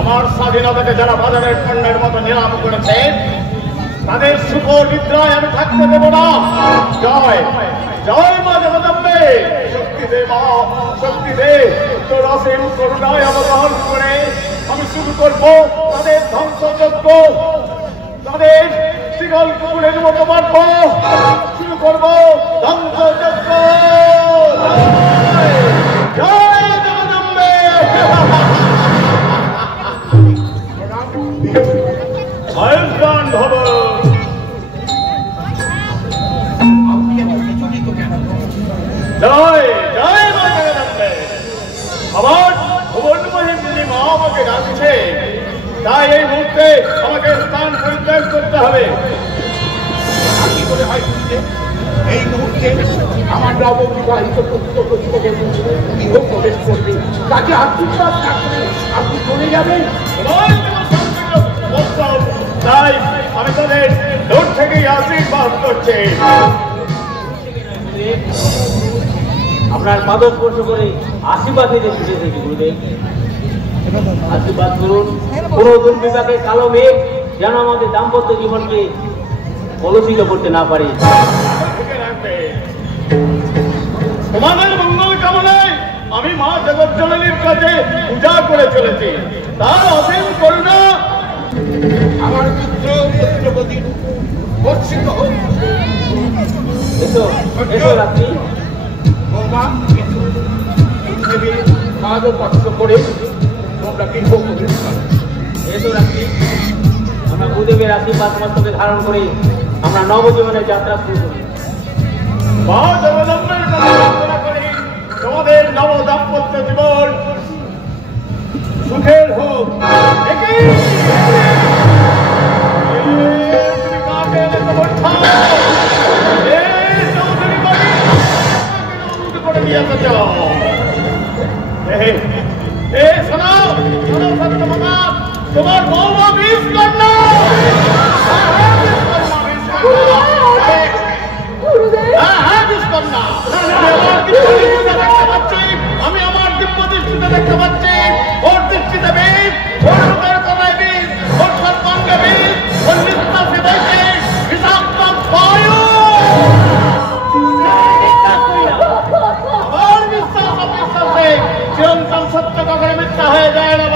আমার স্বাধীনতাকে যারা বাজারের পণ্যের মতো নিলাম করেছে তাদের সুখ নিদ্রায় আমি থাকতে দেব না। জয় জয় মা জগদম্বে, শক্তি দে মা, শক্তি দে। তোর অসীম করুণায় অবগাহন করে আমি শুরু করব তাদের ধ্বংসযজ্ঞ, তাদের শিকল কুকুরের মতো মারব, শুরু করব ধ্বংসযজ্ঞ। জয় জগদম্বে। আয়ুষ্মান ভব। জয় জয় মা জগদম্বে। আমার ভুবনমহিম যদি মা আমাকে ডাকছে, তাই এই মুহূর্তে আমাকে স্থান পরিত্যাগ করতে হবে। কি করে হয় এই মুহূর্তে আমার নববিবাহিত পুত্রকে গৃহ প্রবেশ করবে, তাকে আশীর্বাদ না করে আপনি চলে যাবেন। তাই আমি তাদের দূর থেকেই আশীর্বাদ করছি। আপনার পাদ স্পর্শ করে আশীর্বাদ দিতে বুঝেছি গুরুদেব। আশীর্বাদ করুন কোনো দুর্বিপাকে কালো মেঘ যেন আমাদের দাম্পত্য জীবনকে কলুষিত করতে না পারে। তোমাদের মঙ্গল কামনায় আমি মা জগজ্জননীর কাছে পূজা করে চলেছি। তার অসীম করুণা আমার পুত্র পুত্রবতী বর্ষিত হোক। এসো এসো রাত্রি। বৌমা পাদ স্পর্শ করে তোমরা গৃহ প্রবেশ করো। এসো রাত্রি। আমরা গুরুদেবের আশীর্বাদ মস্তকে ধারণ করে আমরা নবজীবনের যাত্রা শুরু করি। মা জগদম্বের কাছে প্রার্থনা করি তোমাদের নব দাম্পত্য জীবন সুখের হোক। তোমার বৌমা বিষ কন্যা, আমি আমার দিব্য দৃষ্টিতে দেখতে পাচ্ছি। ওর দৃষ্টিতে বীজ, ওর রূপের কথায় বীজ, ওর সর্বাঙ্গে বীজ, ওর নিঃশ্বাসে দেখে বিষাক্ত বায়ু। আমার বিশ্বাস অবিশ্বাসে চিরন্তন সত্য কখনো মিথ্যা হয়ে যায় না।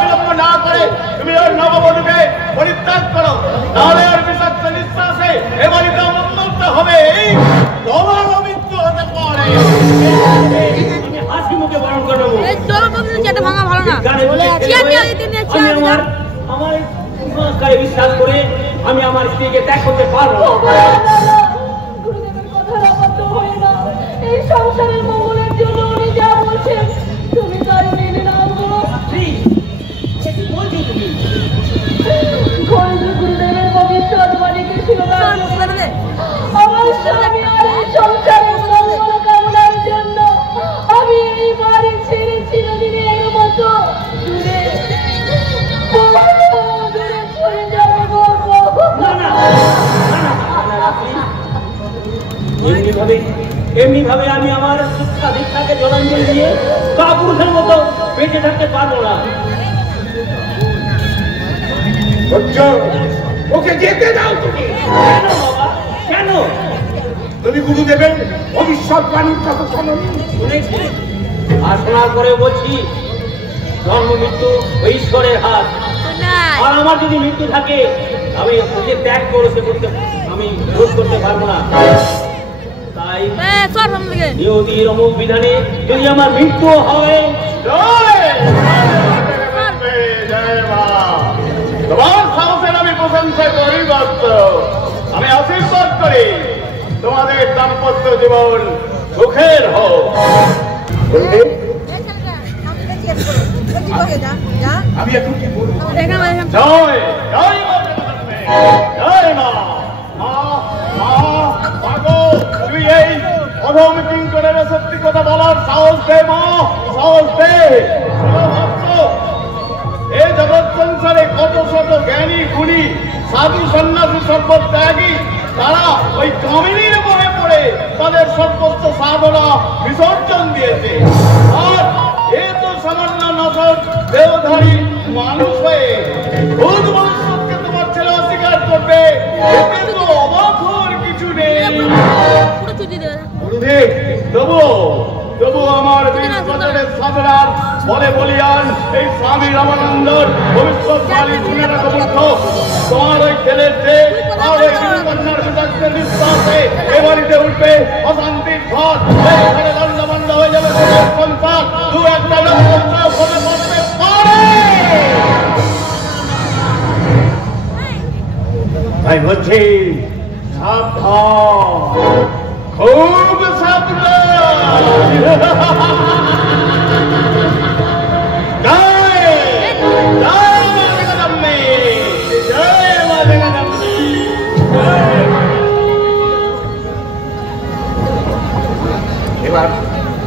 বিলম্ব না করে তুমি ওর নববধূকে পরিত্যাগ করো, তাহলে ওর বিষাক্ত নিঃশ্বাসে এ বাড়িতে অমঙ্গল হবে, তোমার মৃত্যু হতে পারে। হাসি মুখে বরণ করে নেবো। আমার কুসংস্কারে বিশ্বাস করে আমি আমার স্ত্রীকে ত্যাগ করতে পারবো না। এই সংসারের মঙ্গলের জন্য উনি যা বলছেন তুমি তাই মেনে নাও গো। গুরুদেবের ভবিষ্যৎবাণীকে ছিল আমার স্বামী আর এই সংসারের মঙ্গল কামনার জন্য আমি এই বাড়ি ছেড়ে চিরদিনের মতো দূরে চলে যাবো। এমনি ভাবে আমি আমার শিক্ষা দীক্ষাকে জলাঞ্জলি দিয়ে কাপুরুষের মতো বেঁচে থাকতে পারবো না। ওকে যেতে দাও। তুমি কেন বাবা, কেন? তুমি গুরুদেবের ভবিষ্যৎবাণীর কথা শোনোনি? শুনেছি, আর শোনার পরে বলছি জন্ম মৃত্যু ঈশ্বরের হাত। আর আমার যদি মৃত্যু থাকে আমি যে ত্যাগ করে সে করতে আমি রোধ করতে পারবো না। তাই নিয়তির অমুক বিধানে যদি আমার মৃত্যু হয়, তোমার সাহসের আমি প্রশংসা করি। আমি আশীর্বাদ করি তোমাদের দাম্পত্য জীবন সুখের হোক। আমি এখন কি বলবো? জয় জয় মা জগদম্বে, জয় মা। তুই এই অধম কিঙ্করের সত্যি কথা বলার সাহস দে মা, সাহস দে। এই জগৎ সংসারে কত শত জ্ঞানী গুণী সাধু সন্ন্যাসী সর্বত্যাগী তারা ওই কামিনীর মনে পড়ে তাদের সর্বোচ্চ সাধনা বিসর্জন দিয়েছে। এ তো সামান্য নজর দেহধারী মানুষ হয়ে ভূত ভবিষ্যৎকে তোমার ছেলে অস্বীকার করবে, এতে তো অবাক হওয়ার কিছু নেই। গুরুদেব, তবু আমার 20 বছরের সাধনার বলে বলিয়ান এই স্বামী রামানন্দর ভবিষ্যৎবাণী শুনে রাখো বন্ধ। তোমার ওই ছেলের যে আর ওই কন্যার বিরুদ্ধে নিঃশ্বাসে এ বাড়িতে উঠবে অশান্তির ঘর, এখানে লন্ডভন্ড হয়ে যাবে তোমার সংসার, দু একটা লোক সংসার হতে পারবে পারে। তাই বলছি সাবধান, খুব সাবধান।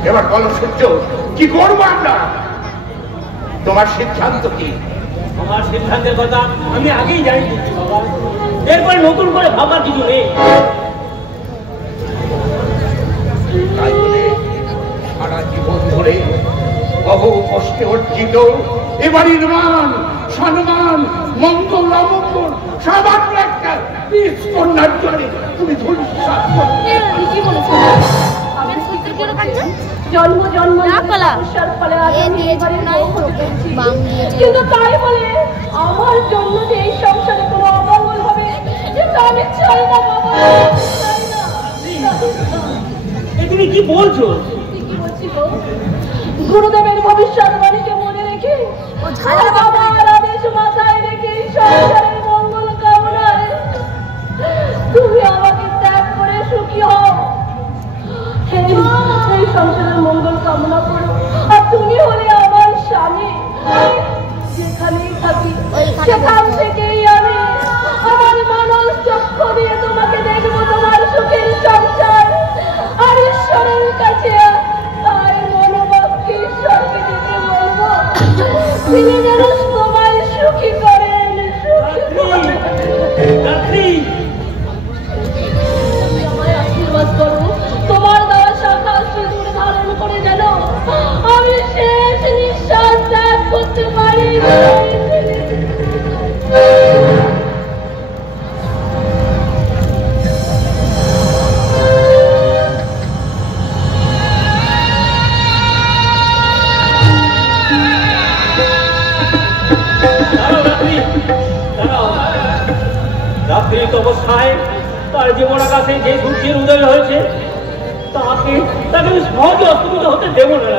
এবার বলো সূর্য, কি করবো আমরা? তোমার সিদ্ধান্ত কি? আমার সিদ্ধান্তের কথা আমি আগেই জানি বাবা, এরপরে নতুন করে ভাবার কিছু নেই। তাই বলে সারা জীবন ধরে বহু কষ্টে অর্জিত এবারের মান সম্মান মঙ্গল অমঙ্গল সামান্য একটা কন্যার জন্য তুমি ধর্মশ্বাস কি বলেছেন? জন্ম জন্ম কিন্তু তাই বলে আমার জন্য যে এই সংসারে কোনো অমঙ্গল হবে কিন্তু আমি চাই না বাবা, চাই না। তুমি কি বলছো? কি বলছি গো? গুরুদেবের ভবিষ্যৎবাণীকে মনে রেখে বাবার আদেশ মাথায় রেখে এই সংসারের মঙ্গল কামনায় তুমি আমাকে ত্যাগ করে সুখী হও, এই সংসারের মঙ্গল কামনা করো। আর তুমি হলে আমার স্বামী, যেখানেই থাকি সেখান থেকেই আমি আমার মানব চক্ষু দিয়ে তোমাকে দেখবো, তোমার সুখের সংসার। আর ঈশ্বরের কাছে তাই মনোবাক্যে ঈশ্বরকে ডেকে বলবো তিনি যেন তোমায় সুখী করেন, সুখী করেন। আমায় আশীর্বাদ করো, তোমার দেওয়া শাখা সিঁদুর ধারণ করে যেন আমি শেষ নিঃশ্বাস ত্যাগ করতে পারি। রাত্রির অবস্থায় তার জীবন আকাশে যে সূর্যের উদয় হয়েছে তাকে সহজে অস্তমিত হতে দেব না।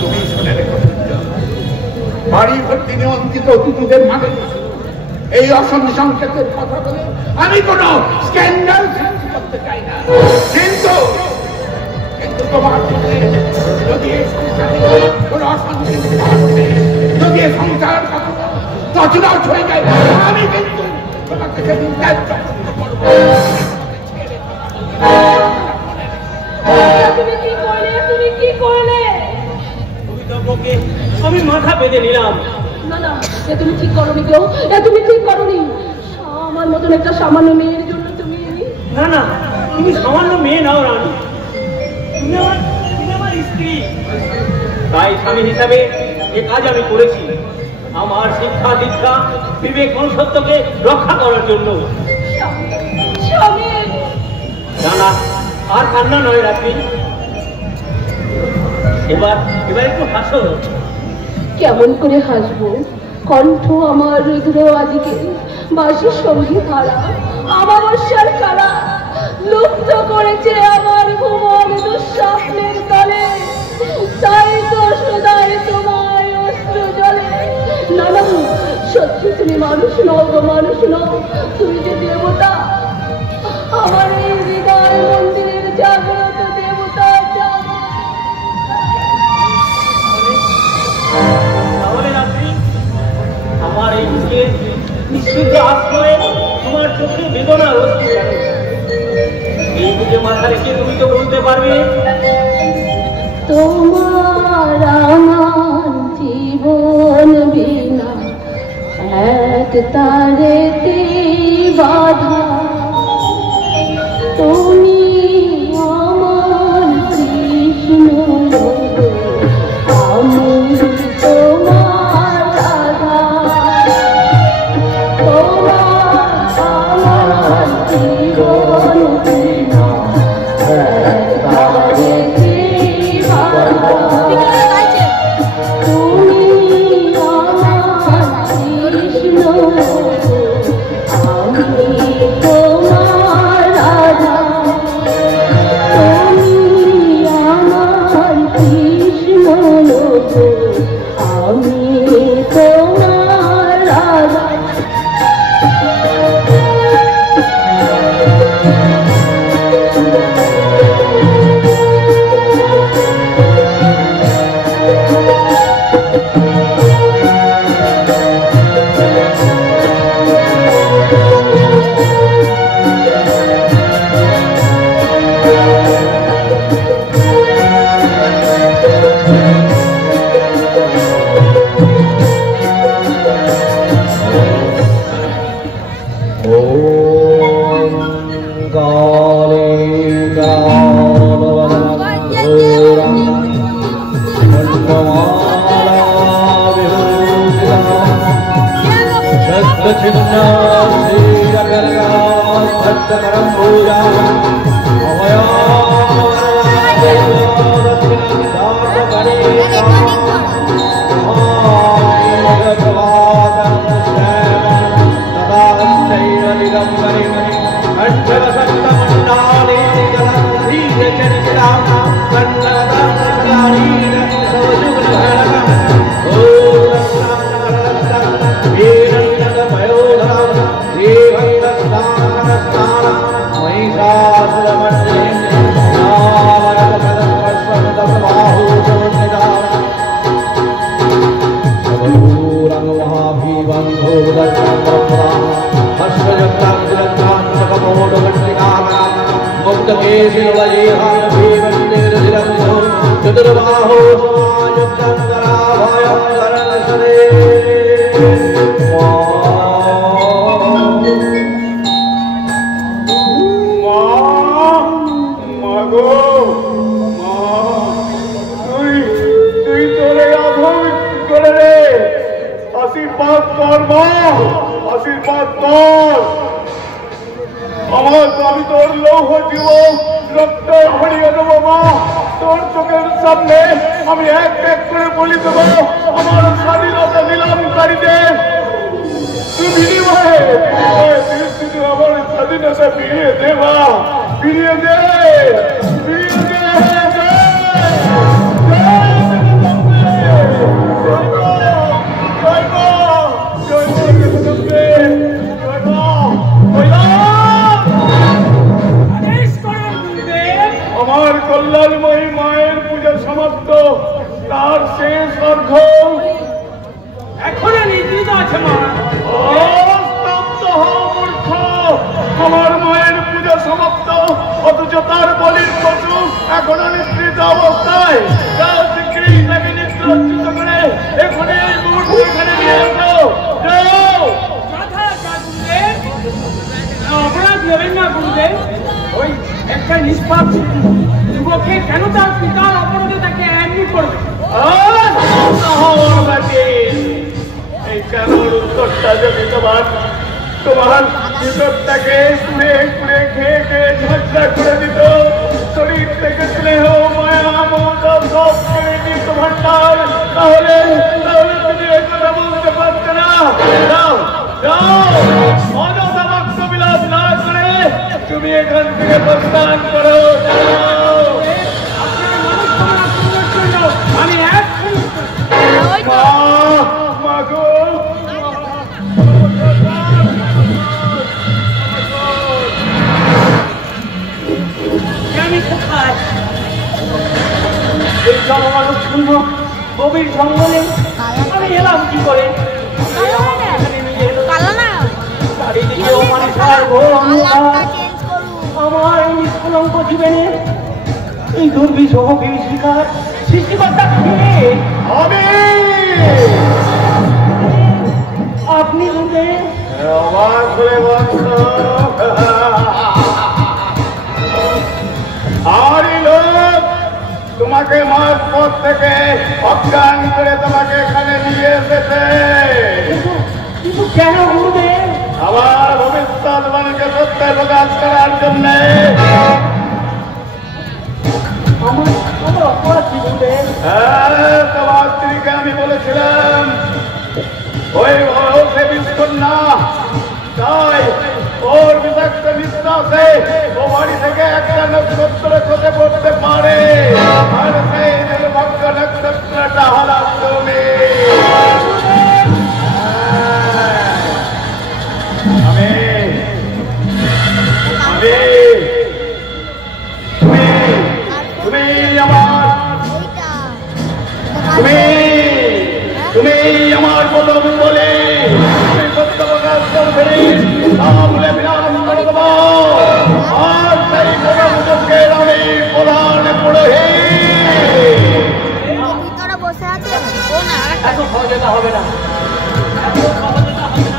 তুমি শুনে রেখো, বাড়ি ভর্তি নিয়ন্ত্রিত অতিথিদের মানে এই অসম্য সংকেতের কথা বলে আমি কোন স্ক্যান্ডাল করতে চাই না। কিন্তু তোমার যদি কোন অশান্তি যদি সংসার তছনছ হয়ে যায় আমি কিন্তু তোমাকে সেদিন ত্যায্য করবো। তুমি কি করলে? তুমি কি করলে? আমি মাথা বেঁধে নিলাম। না না, এ তুমি ঠিক করনি কেউ, এ তুমি ঠিক করনি। আমার মতন একটা সামান্য মেয়ের জন্য তুমি না না, তুমি সামান্য মেয়ে নাও রানী, তুমি আমার স্ত্রী। তাই স্বামী হিসাবে যে কাজ আমি করেছি আমার শিক্ষা দীক্ষা বিবেক মনুষ্যত্বকে রক্ষা করার জন্য। না না, আর কান্না নয় রাত্রি, এবার একটু হাসো। কেমন করে হাসবো? কণ্ঠ আমার রুদ্র আদিকে বাসি সঙ্গীত ধারা আমাবস্যার কালা লুপ্ত করেছে আমার ভুবন দুঃস্বপ্নের তলে। তাই তো সদাই তোমায় অস্ত্র জলে। না না, সত্যি তুমি মানুষ নও গো, মানুষ নও, তুমি যে দেবতা, আমার এই হৃদয় মন্দিরের জাগ্রত দেবতা। তাহলে রাত্রি আমার এই বুকে নিশ্চিত আশ্রয়ে তোমার চোখে বেদনা হচ্ছে, এই বুকে মাথা রেখে তুমি তো বলতে পারবে তোমার আমার জীবন বিনা এক তারেতে বাধা। তুমি আমার কৃষ্ণ আমি তুমি আমার প্রথম বলে তুমি সত্য প্রকাশ করবে তা বলে বিরাম করে দেব। আর সেই প্রথমকে আমি প্রধান পুরোহিত বসে আছে ও না এত সহজতা হবে না, এত সহজতা হবে না।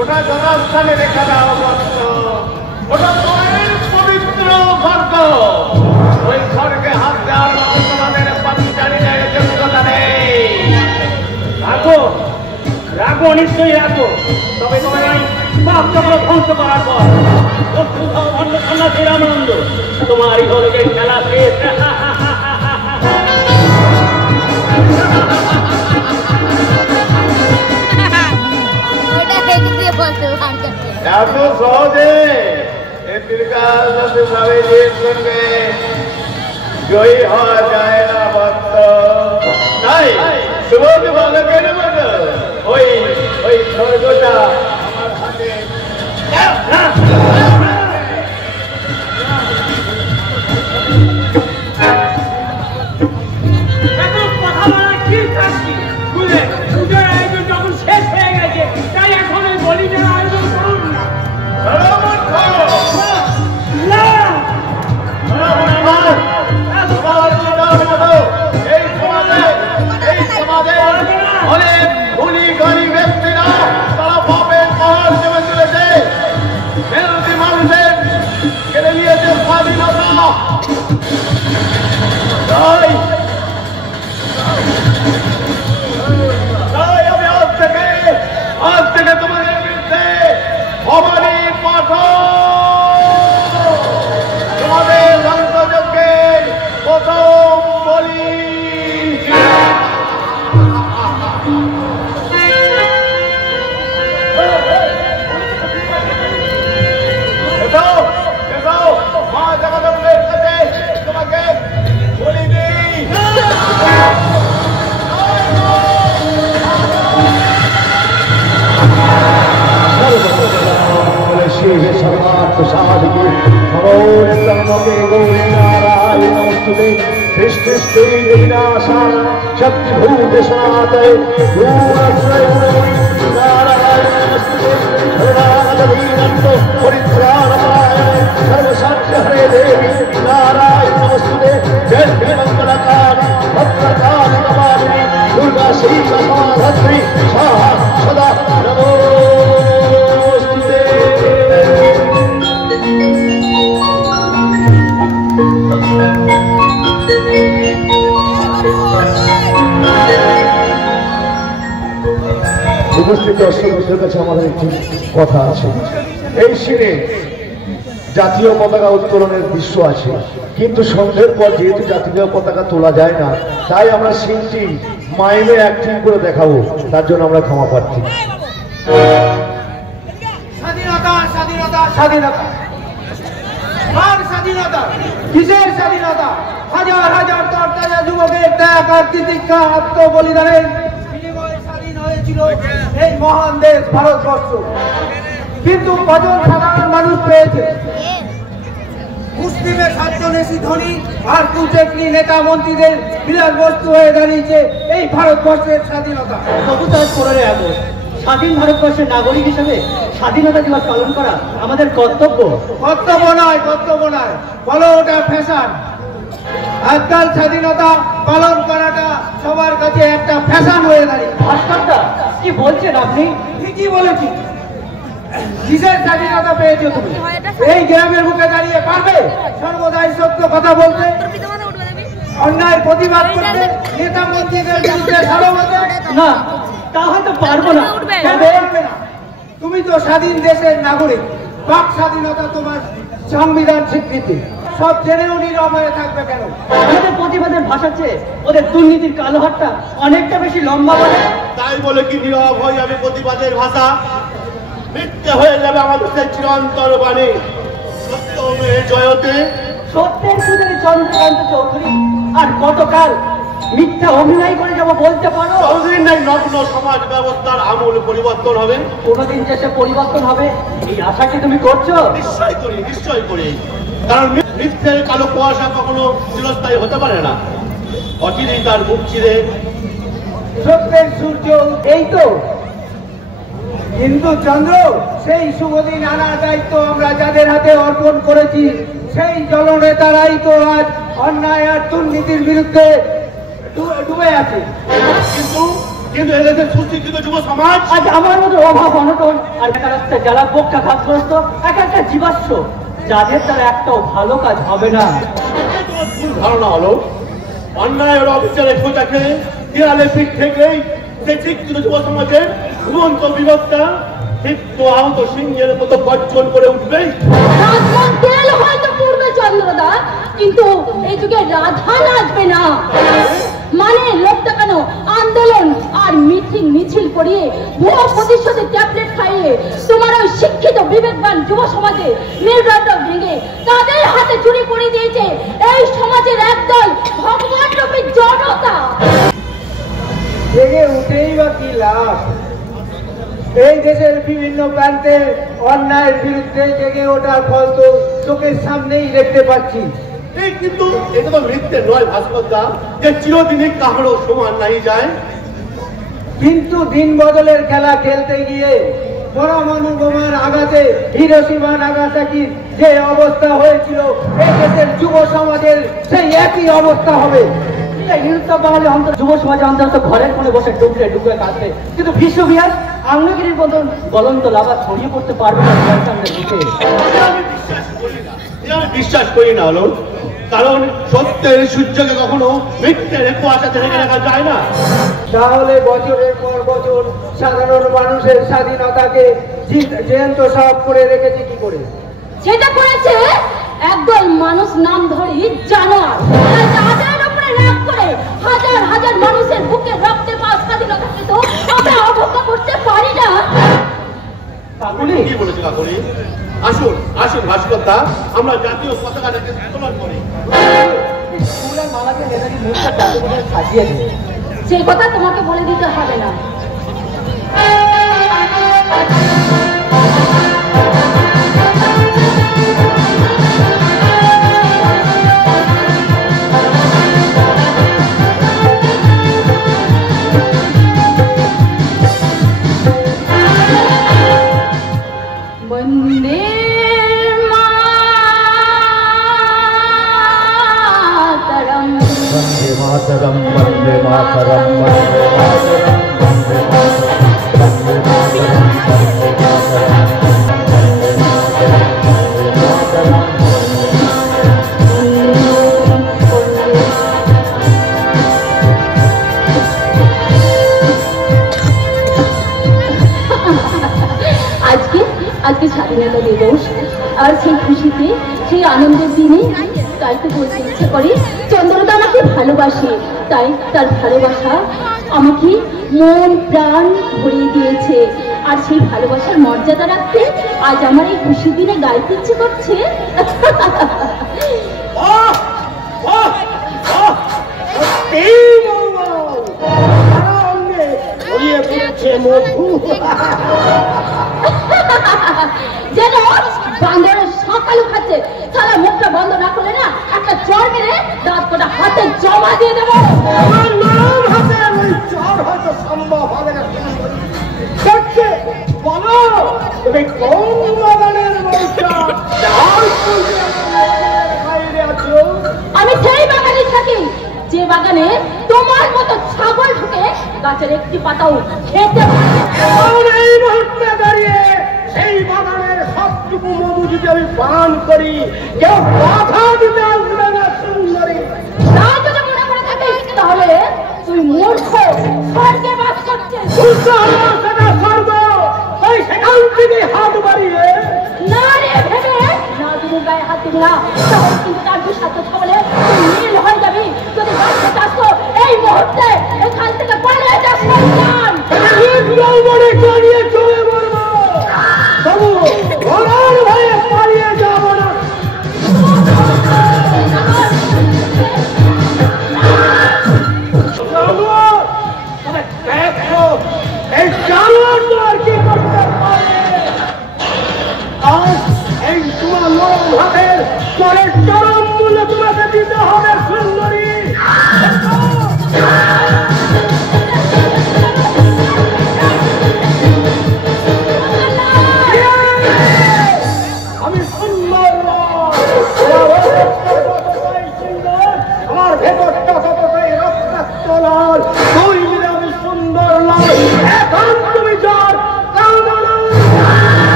ওটা জনস্থানে রেখে দাও ভক্ত, ওটা মায়ের পবিত্র স্বর্গ। ওই স্বর্গে হাত দেওয়ার তোমাদের পাকিস্তানিদের যোগ্যতা নেই। রাখো রাখো, নিশ্চয়ই রাখো। তবে তোমার পাপ চক্র ধ্বংস করার পর ভণ্ড সন্ন্যাসী রামানন্দ তোমারই হলো যে খেলা শেষ। এত সহজে এই দীর্ঘায়ু স্বামীজির সঙ্গে জয়ী হওয়া যায় না ভক্ত। তাই সুবোধ বালকের মতো ওই ওই স্বর্গটা আমার হাতে। কথা বলার কি থাকছি বুঝলে? পুজোর আয়োজন যখন শেষ হয়ে গেছে, তাই এখন ওই বলিটার আয়োজন করুন না। অনেক ধনী গরিব ব্যক্তিরা তারা পাপের পাহাড় জমে চলেছে, মেহনতি মানুষের কেড়ে নিয়েছে স্বাধীনতা। তাই আমি আজ থেকে তোমাদের বিরুদ্ধে ভবানী পাঠ তোমাদের ধ্বংসযজ্ঞের প্রথম বলি। মা জগদম্বের কাছে তোমাকে বলি দিই। शिव सर्वार्थ साधिके नमोस्तमके गौरी नारायण नमस्तुते सृष्टिस्ते विनाशाय शक्तिभूत सनातये नारायण नमस्तुते भगवानवीनन्तो परित्राणपरायणे सर्वशान्ति हरे देवी नारायण नमस्तुते जय मंगलकारि भद्रकाली कपालिनी दुर्गा श्री समाधत्री स्वाहा सदा नमो। উপস্থিত দর্শকদের কাছে আমাদের একটি কথা আছে। এই সিনে জাতীয় পতাকা উত্তোলনের দৃশ্য আছে, কিন্তু সন্ধ্যের পর যেহেতু জাতীয় পতাকা তোলা যায় না, তাই আমরা সিনটি মাইমে অ্যাক্টিং করে দেখাবো। তার জন্য আমরা ক্ষমা প্রার্থী। স্বাধীনতা স্বাধীনতা স্বাধীনতা, আর স্বাধীনতা কিসের স্বাধীনতা? হাজার হাজার তরতাজা যুবকের ত্যাগ আর তিতিক্ষা আত্মবলিদানের বিনিময়ে স্বাধীন হয়েছিল এই মহান দেশ ভারতবর্ষ। কিন্তু কজন সাধারণ মানুষ পেয়েছে? মুসলিমের স্বার্থনেশী ধনী আর কুচেকনি নেতা মন্ত্রীদের বিলাস বস্তু হয়ে দাঁড়িয়েছে এই ভারতবর্ষের স্বাধীনতা। তবু তার 15 আগস্ট স্বাধীন ভারতবর্ষের নাগরিক হিসেবে স্বাধীনতা দিবস পালন করা আমাদের কর্তব্য। কর্তব্য নয়, কর্তব্য নয়, বলো ওটা ফ্যাশন। আজকাল স্বাধীনতা পালন করাটা সবার কাছে একটা ফ্যাশন হয়ে দাঁড়িয়ে। ভাস্করদা, কি বলছেন আপনি? ঠিকই বলেছি। কিসের স্বাধীনতা পেয়েছো তুমি? এই গ্রামের মুখে দাঁড়িয়ে পারবে সর্বদাই সত্য কথা বলতে, অন্যায় প্রতিবাদ করতে, নেতা মন্ত্রীদের বিরুদ্ধে সারবতে? না, তা হয়তো পারবো না। পারবে না। তুমি তো স্বাধীন দেশের নাগরিক। বাক স্বাধীনতা তোমার সংবিধান স্বীকৃতি। সব জেনেও নীরব হয়ে থাকবে কেন? আমাদের প্রতিবাদের ভাষা চেয়ে ওদের দুর্নীতির কালো হাতটা অনেকটা বেশি লম্বা বলে। তাই বলে কি নীরব হই আমি প্রতিবাদের ভাষা? মিথ্যে হয়ে যাবে আমাদের সেই চিরন্তর বাণী, সত্যমে জয়তে সত্যের পূজারী চন্দ্রকান্ত চৌধুরী আর কতকাল মিথ্যা অভিনয় করে যাবো বলতে পারো? কোনদিন নাই নগ্ন সমাজ ব্যবস্থার আমূল পরিবর্তন হবে? কোনদিন যে সে পরিবর্তন হবে এই আশা কি তুমি করছো? নিশ্চয় করি। কারণ মিথ্যের কালো কুয়াশা কখনো চিরস্থায়ী হতে পারে না। অচিরেই তার মুখ চিরে সত্যের সূর্য এই তো। কিন্তু চন্দ্র, সেই শুভদিন আনার দায়িত্ব আমরা যাদের হাতে অর্পণ করেছি সেই জননেতারাই তো আজ অন্যায় আর দুর্নীতির বিরুদ্ধে ডুবে আছে। কিন্তু এদেশের সুশিক্ষিত যুব সমাজ আজ আমার মতো অভাব অনটন আর বেকারত্বে যারা পক্ষাঘাতগ্রস্ত এক একটা জীবাশ্ম, যাদের দ্বারা একটাও ভালো কাজ হবে না। ভুল ধারণা হলো অন্যায় আর অবিচারে খোঁজা খেয়ে দেয়ালে পিঠ থেকেই সে শিক্ষিত যুব সমাজের ঘুমন্ত বিরোধটা ক্ষিপ্ত আহত সিংহের মতো গর্জন করে উঠবে। তেল হয়তো পূর্বে চন্দ্রদা, কিন্তু এই যুগে রাধা নাচবে না। মানে লোকটা কেন আন্দোলন আর মিছিল করিয়ে ভুয়া প্রতিশ্রুতি ট্যাবলেট খাইয়ে তোমার ওই শিক্ষিত বিবেকবান যুব সমাজে মেরুদণ্ড ভেঙে তাদের হাতে চুরি করে দিয়েছে এই সমাজের একদল ভগবান রূপী জনতা। জেগে উঠেই বা কি লাভ? এই দেশের বিভিন্ন প্রান্তে অন্যায়ের বিরুদ্ধে জেগে ওঠার ফল তো চোখের সামনেই দেখতে পাচ্ছি। কিন্তু এটা তো মিথ্যে নয় ভাস্করদা যে চিরদিনই কাহারও সমান নাই যায়। কিন্তু দিন বদলের খেলা খেলতে গিয়ে পরমাণু বোমার আঘাতে হিরোশিমা নাগাসাকির যে অবস্থা হয়েছিল এই দেশের যুব সমাজের সেই একই অবস্থা হবে। যুব সমাজে অন্তত ঘরের কোণে বসে ডুবে কাঁদবে, কিন্তু বিশ্ববিহার আঙ্গিরির মতন গলন্ত লাভা ছড়িয়ে পড়তে পারবে না সামনে দিকে। বিশ্বাস করি না হলো, কারণ সত্যের সূর্যকে কখনো মিথ্যের কুয়াশা ঢেকে রাখা যায় না। তাহলে বছরের পর বছর সাধারণ মানুষের স্বাধীনতাকে জ্যান্ত সাফ করে রেখেছে কি করে? সেটা করেছে একদল মানুষ নাম ধরি জানোয়ার। তাদের উপরে রাগ করে হাজার হাজার মানুষের বুকে রক্তে পাওয়া স্বাধীনতাকে তো আমরা অবজ্ঞা করতে পারি না। কাকুলি কি বলেছে? কাকুলি আসুন আসুন ভাস্করদা, আমরা জাতীয় পতাকাটাকে উত্তোলন করি। সেই কথা তোমাকে বলে দিতে হবে না। বন্দে মাতরম, বন্দে মাতরম, বন্দে মাতরম, বন্দে মাতরম, বন্দে আজকে স্বাধীনতা দিবস, আর সেই খুশিতে সেই আনন্দের দিনে গাইতে বলতে ইচ্ছে করে চন্দ্রদা আমাকে ভালোবাসে, তাই তার ভালোবাসা আমাকে মন প্রাণ ভরিয়ে দিয়েছে। আর সেই ভালোবাসার মর্যাদা রাখতে আজ আমার এই খুশির দিনে গাইতে ইচ্ছে করছে। যেন বান্দরের সকালু খাচ্ছে, সারা মুখটা বন্ধ না করলে না একটা চর মেরে দাঁত কোটা হাতে জমা দিয়ে দেবো। আমার নাম হাতে ওই চর হয়তো সম্ভব হবে না। বলো তুমি কোন বাগানের আমি সেই বাগানে থাকি যে বাগানে তোমার মতো ছাগল ঢুকে গাছের একটি পাতাও খেতে পারে। এই মুহূর্তে দাঁড়িয়ে সেই বাগানের সবটুকু মধু যদি আমি পান করি কেউ বাধা দিতে আসবে না। সুন্দরী তা যদি মনে করে থাকিস তাহলে তুই মূর্খ, স্বর্গে বাস করছিস। স্বর্গ ওই সেখান থেকে হাত বাড়িয়ে না রে ভেবে না, তুমি গায়ে হাত দিবি না, তাহলে কিন্তু তার দুঃসাধ্য ছাগলে তুই নীল হয়ে যাবি। যদি বাঁচতে চাস তো এই মুহূর্তে এখান থেকে পালিয়ে যাস। মনে জড়িয়ে চলে মরবো, তবু ঘোড়ার ভয়ে পালিয়ে যাবো না।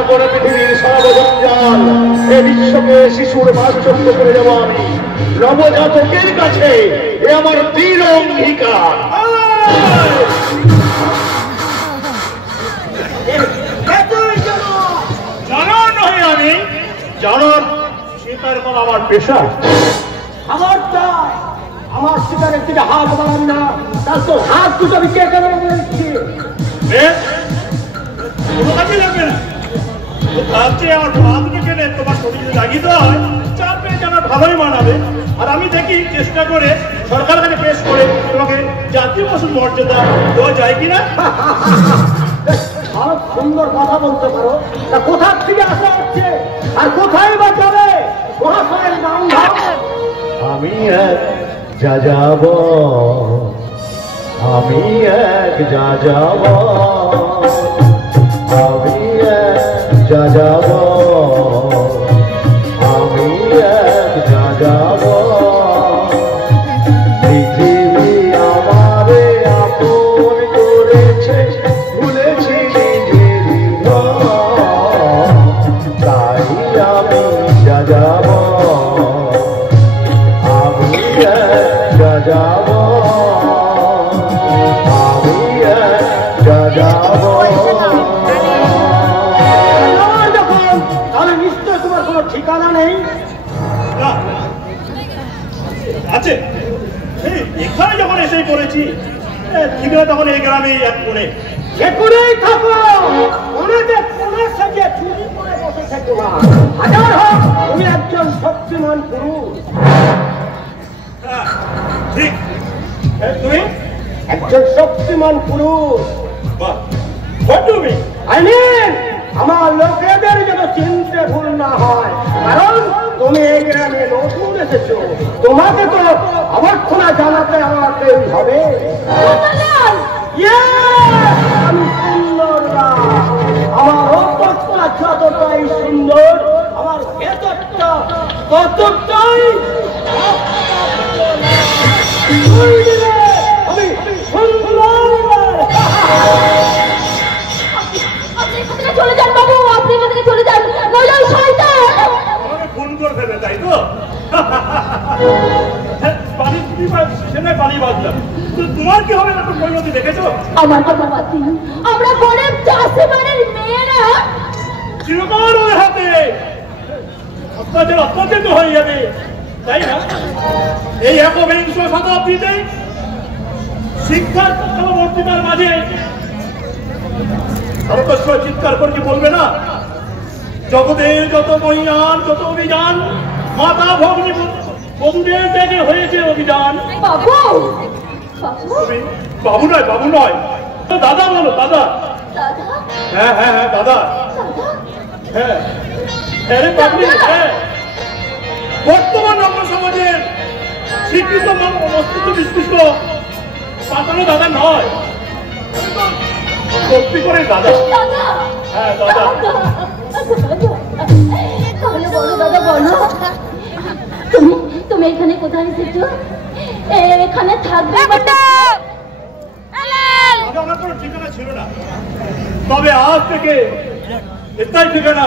তারপরে পৃথিবীর সর্বজঞ্জাল এ বিশ্বকে শিশুর বাসযোগ্য করে দেবো আমি নবজাতকের কাছে। এ আমার দৃঢ় অঙ্গীকার। জানার নয় আমি জানার শিকার করা আমার পেশা। আমার শিকারের দিকে হাত বাড়ান না, তার তো হাত দুটো আমি কেটে বলছি। কোনো কাজে লাগবে না। তার চেয়ে আমার পা দুটো কেটে তোমার শরীরে লাগিয়ে দেওয়া হয়, চার পেয়ে আমার ভালোই মানাবে। আর আমি দেখি চেষ্টা করে সরকার কাছে পেশ করে তোমাকে জাতীয় পশুর মর্যাদা দেওয়া যায় কিনা। আরো সুন্দর কথা বলতে পারো, তা কোথা থেকে আসা হচ্ছে আর কোথায় বা যাবে? মহাশয়ের নাম আমি এক যাযাব, আমি এক যাযাব, আমি এক যাযাব, আমি এক যাযাব। পৃথিবী আমারে আপন করেছে, ভুলেছি নিজেরই ঘর, তাই আমি যাযাব, আমি এক যাযাব, আমি এক যাযাব। তাহলে নিশ্চয় তোমার কোনো ঠিকানা নেই। না, আছে। এখানে যখন এসে পড়েছি ঠিক না, তখন এই গ্রামে এক কোণে সে করেই থাকো, অনেক কোণে সাজিয়ে চুরি করে বসে থাকো না। হাজার হোক তুমি একজন শক্তিমান পুরুষ। ঠিক। তুমি একজন শক্তিমান পুরুষ। বাহ, what do you mean? আমার লোকেদের যেন চিনতে ভুল না হয়, কারণ তুমি এই গ্রামে নতুন এসেছো, তোমাকে তো অবর্থনা জানাতে আমাকে হবে। আমি সুন্দর না, আমার অভ্যর্থনা যতটাই সুন্দর, আমার ভেতরটা ততটাই আমি সুন্দর। চলে যান বাবু, আপনি এখান থেকে চলে যান, নইলে ওই শয়তান আমাকে ফোন করে ফেলে, তাই তো? পানি সেখানে পানি বাঁধলাম। তোমার কি হবে না? তো পরিণতি দেখেছো? আমার কথা বাদ দিন, আমরা গরিব চাষি বাড়ির মেয়েরা চিরকাল ওর হাতে অত্যাচারিত হয়ে যাবে, তাই না? এই একবিংশ শতাব্দীতে শিক্ষার চক্রবর্তীতার মাঝে সর্বস্ব চিৎকার করে কি বলবে না? জগতের যত মহিয়ান, যত অভিযান, মাতা ভগ্নী বধূদের থেকে হয়েছে অভিযান। বাবু তুমি বাবু নয়, বাবু নয়, দাদা বলো, দাদা। দাদা হ্যাঁ হ্যাঁ হ্যাঁ, দাদা। হ্যাঁ হ্যাঁ রে পাগলি, হ্যাঁ। বর্তমান নগ্ন সমাজের স্বীকৃত মস্তিষ্ক বিস্তৃত পাতানো দাদা নয়, সত্যি করে দাদা। দাদা হ্যাঁ দাদা। তাহলে বলো দাদা, বলো তুমি এখানে কোথায় এসেছো? এখানে থাকবে? আমার কোনো ঠিকানা ছিল না, তবে আজ থেকে এটাই ঠিকানা,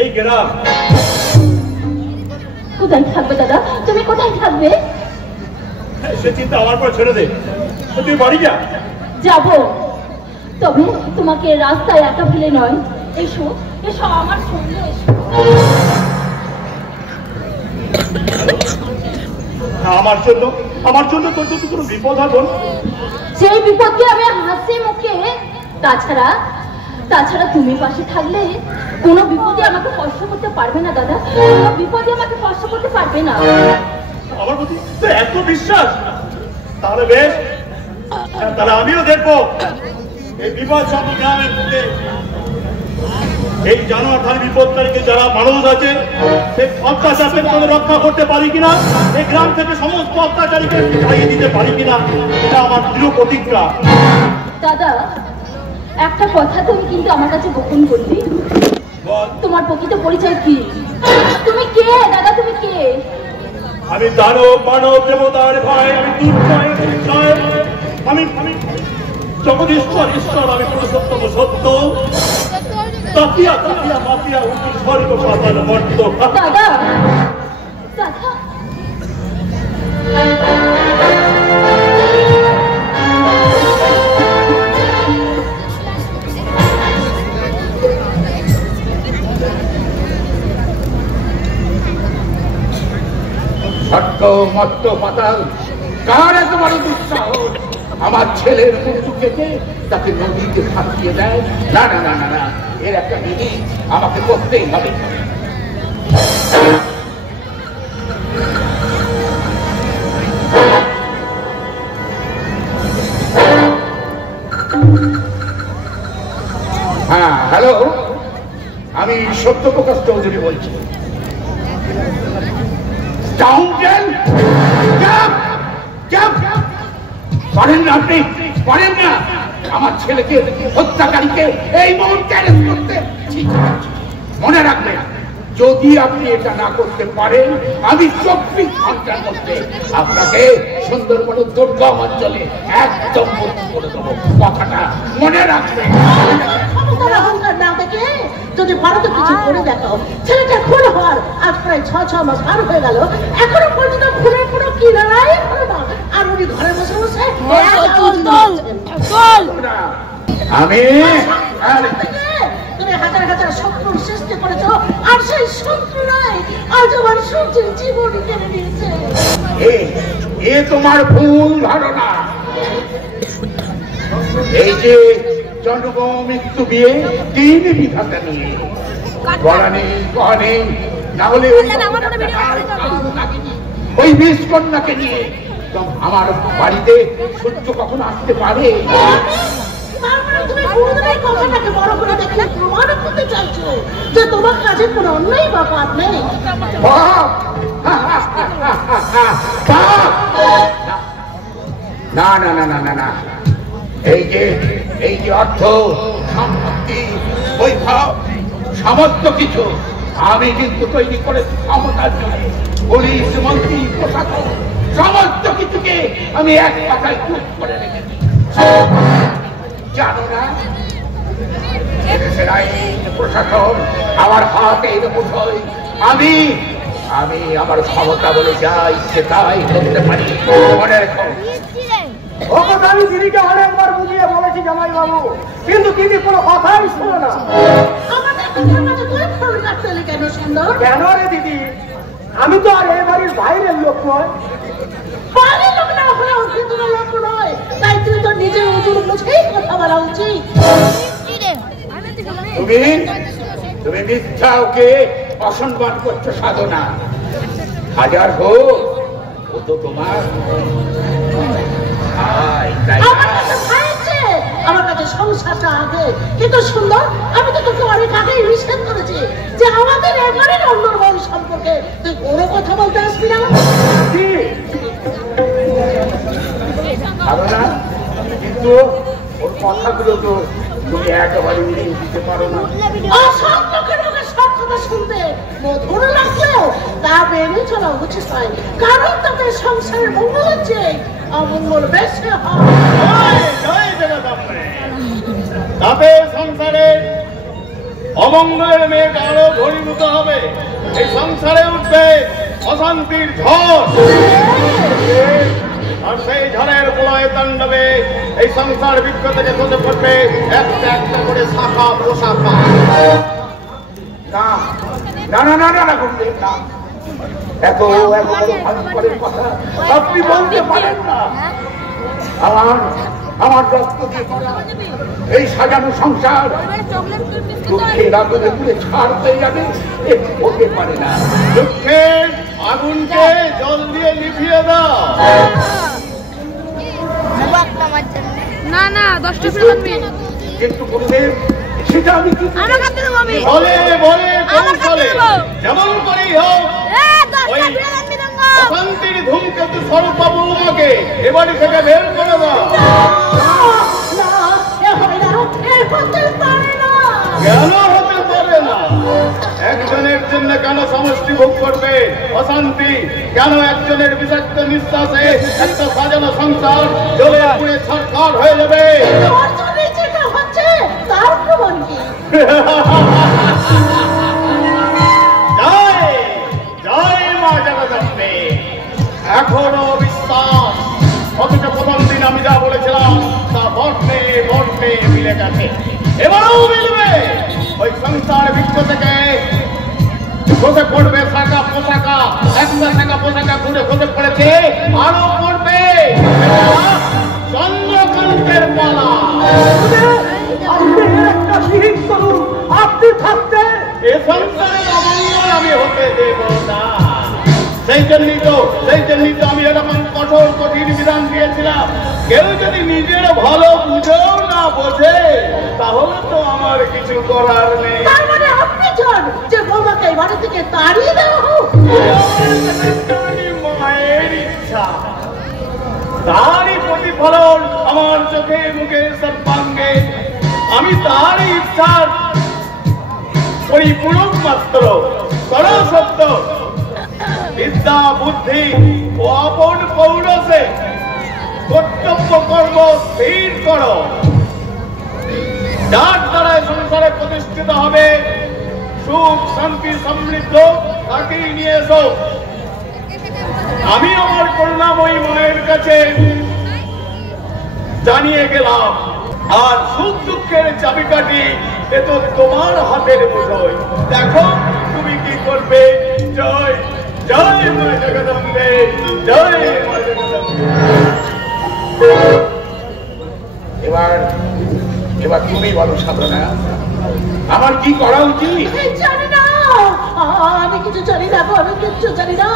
এই গ্রাম। কোথায় থাকবে দাদা? তুমি কোথায় থাকবে? সে চিন্তা আমার পর ছেড়ে দে, তুই বাড়ি যা। যাবো, তবে তোমাকে রাস্তায় একা ফেলে নয়, এসো এসো আমার সঙ্গে এসো। আমার জন্য তোর যদি কোনো বিপদ হবে, সেই বিপদকে আমি হাসি মুখে, তাছাড়া তুমি পাশে থাকলে কোনো বিপদে আমাকে স্পর্শ করতে পারবে না দাদা, কোনো বিপদে আমাকে স্পর্শ করতে পারবে না। আমার প্রতি তো এত বিশ্বাস, তাহলে বেশ, তাহলে আমিও দেখবো এই বিপদ সব গ্রামের মধ্যে এই জানোয়ার বিপদকারীকে যারা মানুষ আছে সেই অত্যাচার থেকে রক্ষা করতে পারি কিনা, এই গ্রাম থেকে সমস্ত অত্যাচারীকে খাইয়ে দিতে পারি কিনা, এটা আমার দৃঢ় প্রতিজ্ঞা। দাদা একটা কথা তুমি কিন্তু আমার কাছে গোপন করবে, তোমার প্রকৃত পরিচয় কি? তুমি কে দাদা, তুমি কে? আমি দানব মানব দেবতার ভাই, আমি দুর্জয়, আমি জগদীশ্বর ঈশ্বর, আমি পুরুষোত্তম সত্য। তাকিয়া তাকিয়া মাতিয়া উঠি স্বর্গ পাতাল মর্ত। দাদা দাদা সত্য মত্ত পাতাল কার এত বড় দুঃসাহস আমার ছেলের মৃত্যু কেটে তাকে নদীতে ফাঁসিয়ে দেয়? না না না না না, এর একটা বিধি আমাকে করতেই হবে। হ্যাঁ, হ্যালো, আমি সত্যপ্রকাশ চৌধুরী বলছি। পারেন না আপনি, পারেন না আমার ছেলেকে হত্যাকারীকে এই মুহূর্তে অ্যারেস্ট করতে। মনে রাখবেন, যদি আপনি এটা না করতে পারেন আমি 24 ঘন্টার মধ্যে আপনাকে সুন্দরবনের দুর্গম অঞ্চলে একদম মুক্ত করে দেবো। কথাটা মনে রাখবেন। অহংকার না দেখে যদি ভারতে কিছু করে দেখাও, ছেলেটা খুন হওয়ার আজ প্রায় 6 মাস পার হয়ে গেল, এখনো পর্যন্ত খুনের কোনো কিনারাই হলো না। আর উনি ঘরে বসে বসে আমি তুমি হাজার হাজার শত্রুর সৃষ্টি করেছো, আর সেই শত্রুরাই আজ আমার সূর্যের জীবন কেড়ে নিয়েছে। এ তোমার ভুল ধারণা। এই যে জন্ম মৃত্যু বিয়ে 3 বিধাতা নিয়ে বলা নেই, কহা নেই, না হলে ওই বিষ কন্যাকে নিয়ে আমার বাড়িতে সূর্য কখন আসতে পারে? তুমি পুরোটাই কথাটাকে বড় করে দেখে প্রমাণ করতে চাইছো যে তোমার কাছে কোনো অন্যায় বা পাপ নেই। না না না না না না, এই যে অর্থ সম্পত্তি বৈভব সমস্ত কিছু আমি কিন্তু তৈরি করে ক্ষমতার জন্য পুলিশ মন্ত্রী প্রশাসন সমস্ত কিছুকে আমি এক কথায় চুপ করে রেখেছি। জানো না, দেশের আইন প্রশাসন আমার হাতে মুঠোয়। আমি আমার ক্ষমতা বলে যা ইচ্ছে তাই করতে পারি। মনে রেখো। ও কথা আমি দিদিকে অনেকবার বুঝিয়ে বলেছি জামাই বাবু, কিন্তু দিদি কোনো কথাই শুনে না। আমাদের কথার মাঝে তুই ফোন কাটতে এলি কেন সুন্দর? কেন রে দিদি, আমি তো আর এই বাড়ির বাইরের লোক নয়। বাইরের লোক না হলেও ভিতরের লোক নয়, তাই তুই তো নিজের ওজন বুঝেই কথা বলা উচিত। তুমি মিথ্যা ওকে অসম্মান করছো সাধনা। হাজার হোক ও তো তোমার আমার কাছে সংসারটা আগে, কিন্তু সুন্দর আমি তো তোকে অনেক আগেই নিষেধ করেছি যে আমাদের এবারের অন্যরকম সম্পর্কে তুই কোনো কথা বলতে আসবি না। কিন্তু ওর কথাগুলো তো তুমি একেবারে উড়িয়ে দিতে পারো না। সব লোকের লোকে সব কথা শুনতে মধুর লাগলেও তা মেনে চলা উচিত হয়, কারণ তাদের সংসারের মঙ্গল হচ্ছে অমঙ্গল বেশি হয়। তাতে সংসারে অমঙ্গলের মেঘ আরো ঘনীভূত হবে। এই সংসারে উঠবে অশান্তির ঝড়, আর সেই ঝড়ের প্রলয় তাণ্ডবে এই সংসার বৃক্ষ থেকে খসে পড়বে একটা একটা করে শাখা প্রশাখা। না না না না না করতে না, এত ভয়ঙ্করের কথা আপনি বলতে পারেন না। আমার রক্ত দিয়ে করা এই সাজানো সংসার দুঃখের আগুনে পুড়ে ছাড় হয়ে যাবে, হতে পারে না। দুঃখের আগুনকে জল দিয়ে লিভিয়ে দাও। না না 10টা কিন্তু গুরুদেব সেটা আমি বলে বলে কৌশলে যেমন করেই হোক অশান্তির ধূমকেতু স্বরূপ বৌমাকে এবাড়ি থেকে বের করে দাও। কেন হতে পারে না? একজনের জন্য কেন সমষ্টি ভোগ করবে অশান্তি? কেন একজনের বিষাক্ত নিঃশ্বাসে একটা সাজানো সংসার জ্বলে পুড়ে ছাড়খাড় হয়ে যাবে? তার প্রমাণ কি? জয় জয় মা জগদম্বে। এখনো বিশ্বাস, অথচ প্রথম দিন আমি যা বলেছিলাম তা বটে বটে মিলে গেছে, এবারেও মিলবে। ওই সংসার বৃক্ষ থেকে খসে পড়বে শাখা পোশাকা, একটা শাখা পোশাকা ঘুরে খসে পড়েছে, আরো পড়বে চন্দ্রকান্তের মালা। একটা সিহিত করুন, আপনি থাকতে এ সংসারের অমঙ্গল আমি হতে দেব না। সেই জন্যই তো আমি এরকম কঠোর কঠিন বিধান দিয়েছিলাম। কেউ যদি নিজের ভালো বুঝেও না বোঝে তাহলে তো আমার কিছু করার নেই। তার মানে আপনি চান যে বৌমাকে এই বাড়ি থেকে তাড়িয়ে দেওয়া হোক? মায়ের ইচ্ছা, তারই প্রতিফলন আমার চোখে মুখে সর্বাঙ্গে। আমি তারই ইচ্ছার পরিপূরক মাত্র। করো সত্য, বিদ্যা বুদ্ধি ও আপন পৌরসে কর্তব্য কর্ম স্থির করো। যার দ্বারা সংসারে প্রতিষ্ঠিত হবে সুখ শান্তি সমৃদ্ধ, তাকেই নিয়ে এসো। আমি আমার করুণাময়ী মায়ের কাছে জানিয়ে গেলাম, আর সুখ দুঃখের চাবিকাঠি এ তো তোমার হাতের মুঠোয়। দেখো তুমি কি করবে। জয় জয় মা জগদম্বে, জয় মা জগদম্বে। এবার তুমি বলো সাধনা, আমার কি করা উচিত? জানি না, আমি কিছু জানি না, আমি কিচ্ছু জানি না।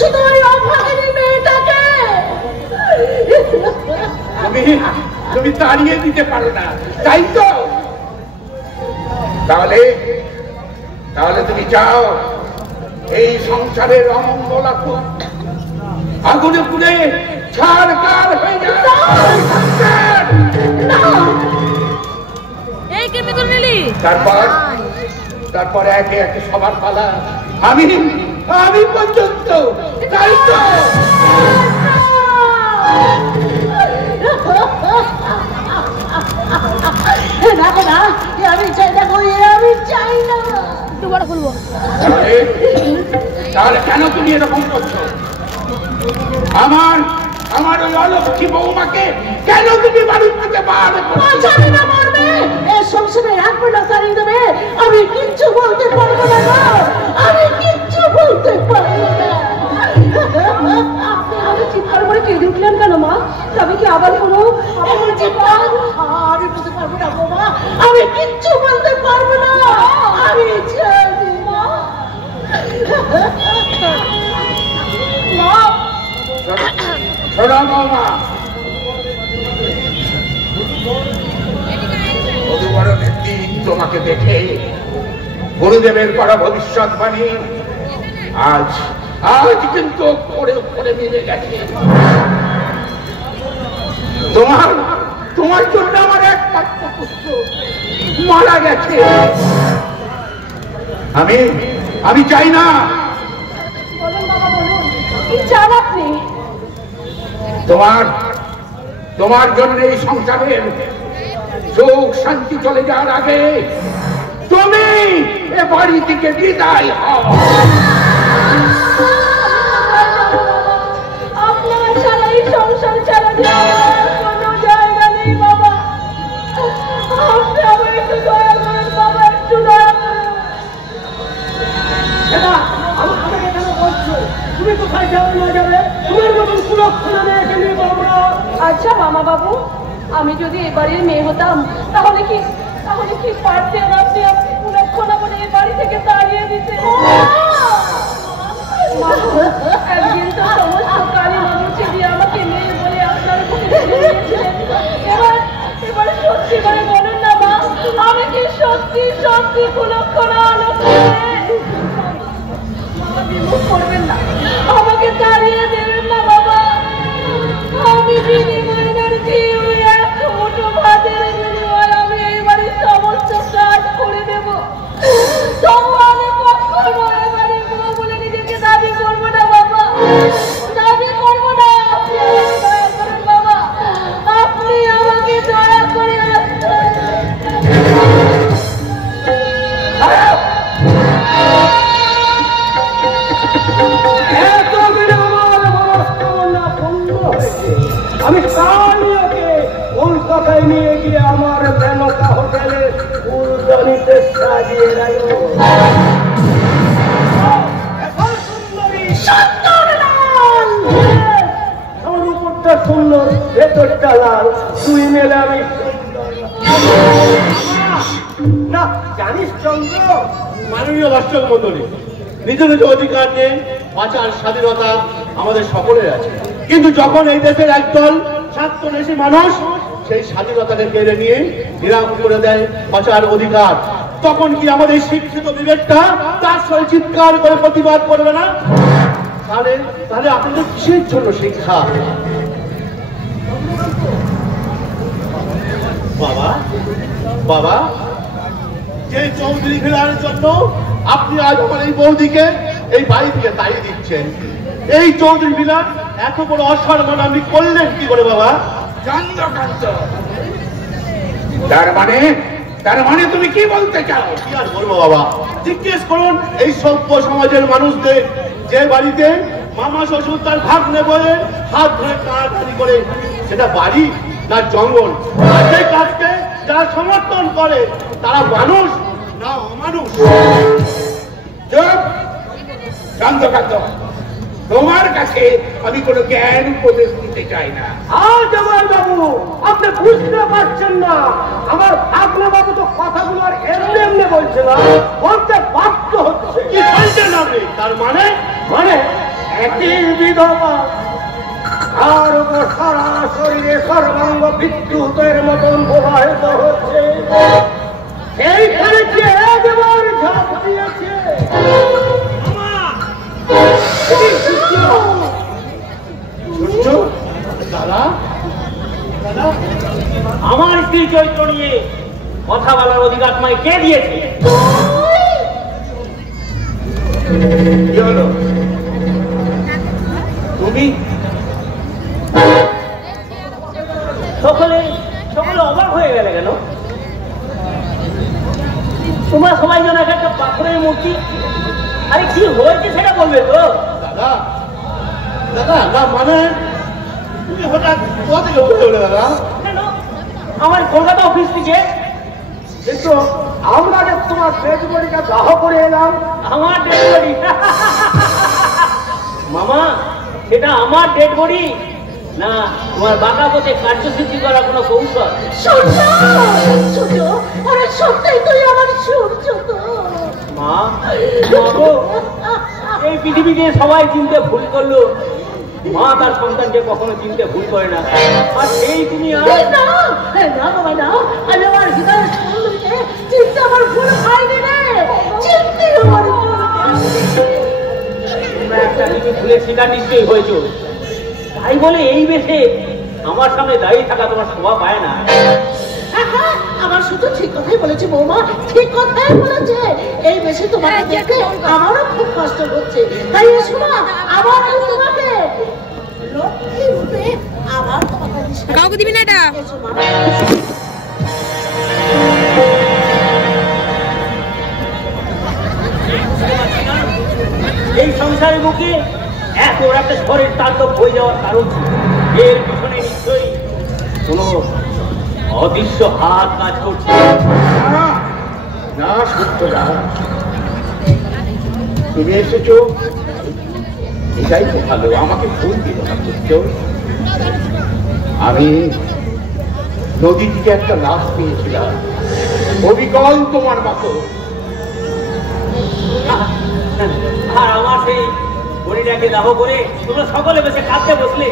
শুধু ওই অভাগিনী মেয়েটাকে তুমি তাড়িয়ে দিতে পারো না, তাই তো? তাহলে তুমি চাও এই সংসারের অমঙ্গল আগুনে পুড়ে ছাড়খাড় হয়ে যায়? তারপর একে একে সবার পালা, আমি পর্যন্ত, তাই তো? না, আমি চাই না, আমি চাই না। দুবার বলবো। তাহলে কেন তুমি এরকম করছো? আমার ওই অলক্ষী বৌমাকে কেন তুমি বাড়ির থেকে বার করছো? জানি না মরবে, এই সংসারে রাখবে না, তাড়িয়ে দেবে, আমি কিচ্ছু বলতে পারবো না, আমি কিচ্ছু বলতে পারবো না। আপনি চিৎকার করে কেঁদে উঠলেন কেন মা? তবে কি আবার কোনো আমি বলতে পারবো না বাবা, আমি কিচ্ছু বলতে পারবো না, আমি জানি মা। শোনো বৌমা, মধুবরণের দিন তোমাকে দেখে গুরুদেবের করা ভবিষ্যৎবাণী আজ কিন্তু পড়ে মিলে গেছে। তোমার জন্য আমার একমাত্র পুত্র মারা গেছে। আমি চাই না। বলুন বাবা, বলুন কি চান আপনি? তোমার জন্য এই সংসারের সুখ শান্তি চলে যাওয়ার আগে তুমি এ বাড়ি থেকে বিদায় হও। আপনার ছাড়া এই সংসার ছাড়া যাওয়ার কোনো জায়গা নেই বাবা। আপনি আমার একটু দয়া করেন বাবা, একটু দয়া করেন। আমাকে কেন বলছো? তুমি কোথায় যাও না যাবে? তোমার মতন সুরক্ষা মেয়েকে নিয়ে বাবা। আচ্ছা মামা বাবু, আমি যদি এবারের মেয়ে হতাম তাহলে কি পারতেন আপনি পুরক্ষণা বলে এই বাড়ি থেকে তাড়িয়ে দিতে? একদিন তো সমস্ত কালী মানুষ দিয়ে আমাকে মেয়ে বলে আপনার বুকে ছেড়ে দিয়েছিলেন। এবার সত্যি করে বলুন না মা, আমি কি সত্যি পুরক্ষণা বিমুখ করবেন না, আমাকে তাড়িয়ে দেবেন না বাবা। আমি এক মুঠো ভাতের বিনিময়ে আমি এই বাড়ির সমস্ত কাজ করে দেব। তবু আমি কখনো এই বাড়ির বউ বলে নিজেকে দাবি করবো না বাবা, দাবি করবো না। আপনি আমাকে দয়া করেন বাবা, আপনি আমাকে দয়া করে আমি কালই ওকে কলকাতায় নিয়ে গিয়ে আমার মেনকা হোটেলে ফুলদানিতে সাজিয়ে রাখবো। আমার উপরটা সুন্দর, ভেতরটা লাল, তুই মেলে আমি না। জানিস চন্দ্র, মাননীয় দর্শক মন্ডলী, নিজ নিজ অধিকার নিয়ে বাঁচার স্বাধীনতা আমাদের সকলের আছে, কিন্তু যখন এই দেশের একদল স্বার্থনেশী মানুষ সেই স্বাধীনতাকে কেড়ে নিয়ে নিরাম করে দেয় বাঁচার অধিকার, তখন কি আমাদের শিক্ষিত বিবেকটা তার সঙ্গে চিৎকার করে প্রতিবাদ করবে না? তাহলে তাহলে আপনাদের কিসের জন্য শিক্ষা? বাবা বাবা, যে চৌধুরী ভিলার জন্য আপনি আজ আমার এই বৌদিকে এই বাড়ি থেকে তাড়িয়ে দিচ্ছেন, এই চৌধুরী ভিলার এত বড় অসম্মান আপনি করলেন কি করে বাবা? চন্দ্রকান্ত, তার মানে তুমি কি বলতে চাও? কি আর বলবো বাবা, জিজ্ঞেস করুন এই সভ্য সমাজের মানুষদের, যে বাড়িতে মামা শ্বশুর তার ভাগ্নে বলে হাত ধরে টানাটানি করে, সেটা বাড়ি না জঙ্গল? আর সেই কাজকে যারা সমর্থন করে তারা মানুষ না অমানুষ? চন্দ্রকান্ত, তোমার কাছে আমি কোনো জ্ঞান উপদেশ দিতে চাই না। জামাই বাবু, আপনি বুঝতে পারছেন না, আমার ভাগ্নে বাবু তো কথাগুলো আর এমনি এমনি বলছে না, বলতে বাধ্য হচ্ছে। কি বলছেন আপনি? তার মানে একই বিধবা আর উপর সারা শরীরে সর্বাঙ্গ বিদ্যুতের মতন প্রবাহিত হচ্ছে, এইখানে কে একবার ঝাঁপ দিয়েছে? দাদা দাদা, আমার স্ত্রী চরিত্র নিয়ে কথা বলার অধিকার তোমায় কে দিয়েছে? কি হলো? তুমি সকলে সকলে অবাক হয়ে গেলে কেন? তোমরা সবাই যেন একটা পাথরের মূর্তি। আরে কি হয়েছে সেটা বলবে তো? দাদা দাদা, না মানে তুমি হঠাৎ কোথা থেকে উঠে এলে দাদা? কেন? আমার কলকাতা অফিস থেকে। কিন্তু আমরা যে তোমার ডেড বডিটা দাহ করে এলাম। আমার ডেড বডি? মামা, সেটা আমার ডেড বডি না তোমার বাঁকা পথে কার্যসিদ্ধি করার কোনো কৌশল? সত্যি তুই আমার সূর্য তো। মা, এই পৃথিবীতে সবাই চিনতে ভুল করলো, মা তার সন্তানকে কখনো চিনতে ভুল করে না। আর সেই তুমি না বাবা না, আমি আমার হৃদয়ের সুন্দরীকে চিনতে আমার ভুল হয়নি রে, চিনতে আমার তোমরা একটা কিছু ভুলে সেটা নিশ্চয়ই হয়েছ, তাই বলে এই বেশে আমার সামনে দাঁড়িয়ে থাকা তোমার শোভা পায় না। আমার শুধু ঠিক কথাই বলেছে বৌমা, ঠিক কথাই বলেছে। এই বেশি তোমাকে দেখতে আমারও খুব কষ্ট হচ্ছে, তাই এসো না, আবার আমি তোমাকে লক্ষ্মী রূপে আবার তোমাকে কাউকে দিবি না এটা। এসো মা। এই সংসারের বুকে এত একটা ঝড়ের তাণ্ডব হয়ে যাওয়ার কারণ এর পিছনে নিশ্চয়ই কোন অদৃশ্য হাত কাজ করছে। না সত্যটা, তুমি এসেছো এটাই তো ভালো, আমাকে ভুল দিল না সত্য। আমি নদী থেকে একটা লাশ পেয়েছিলাম, অবিকল তোমার মতো। আর আমার সেই বড়িটাকে দাহ করে তোমরা সকলে বেশি কাঁদতে বসলে,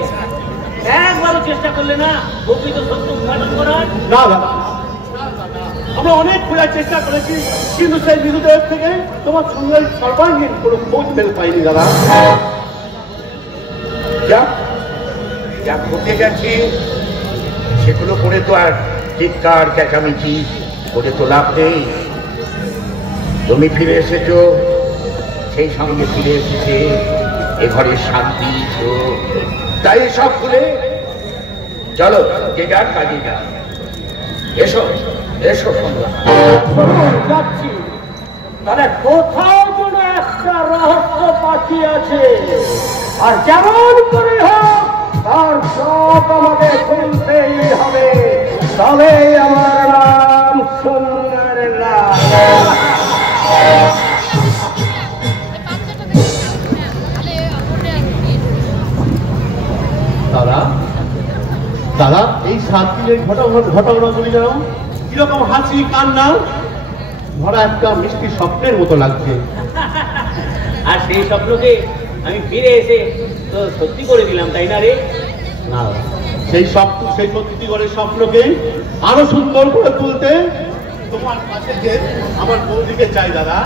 একবারও চেষ্টা করলে না প্রকৃত সত্য উদ্ঘাটন করার? না দাদা, আমরা অনেক খোঁজার চেষ্টা করেছি, কিন্তু সেই মৃতদেহ থেকে তোমার সঙ্গে সর্বাঙ্গীন কোনো খোঁজ মেল পাইনি দাদা। যা ঘটে গেছে সেগুলো করে তো আর চিৎকার চেঁচামেচি করে তো লাভ নেই। তুমি ফিরে এসেছো, সেই সঙ্গে ফিরে এসেছে এ ঘরের শান্তি, তাই সব ভুলে চলো যে যার কাজে যা। এসো এসো সন্ধ্যা। যাচ্ছি, তাহলে কোথাও যেন একটা রহস্য পাখি আছে, আর যেমন করে হোক আর সব আমাকে শুনতেই হবে, তবে আমার নাম সুন্দর লাল। দাদা দাদা, এই 7 দিনের ঘটনাগুলি যেন কিরকম হাসি কান্না ভরা একটা মিষ্টি স্বপ্নের মতো লাগছে। আর সেই স্বপ্নকে আমি ফিরে এসে তো সত্যি করে দিলাম, তাই না রে? না, সেই সত্যি করে স্বপ্নকে আরো সুন্দর করে তুলতে তোমার কাছে যে আমার বৌদিকে চাই দাদা।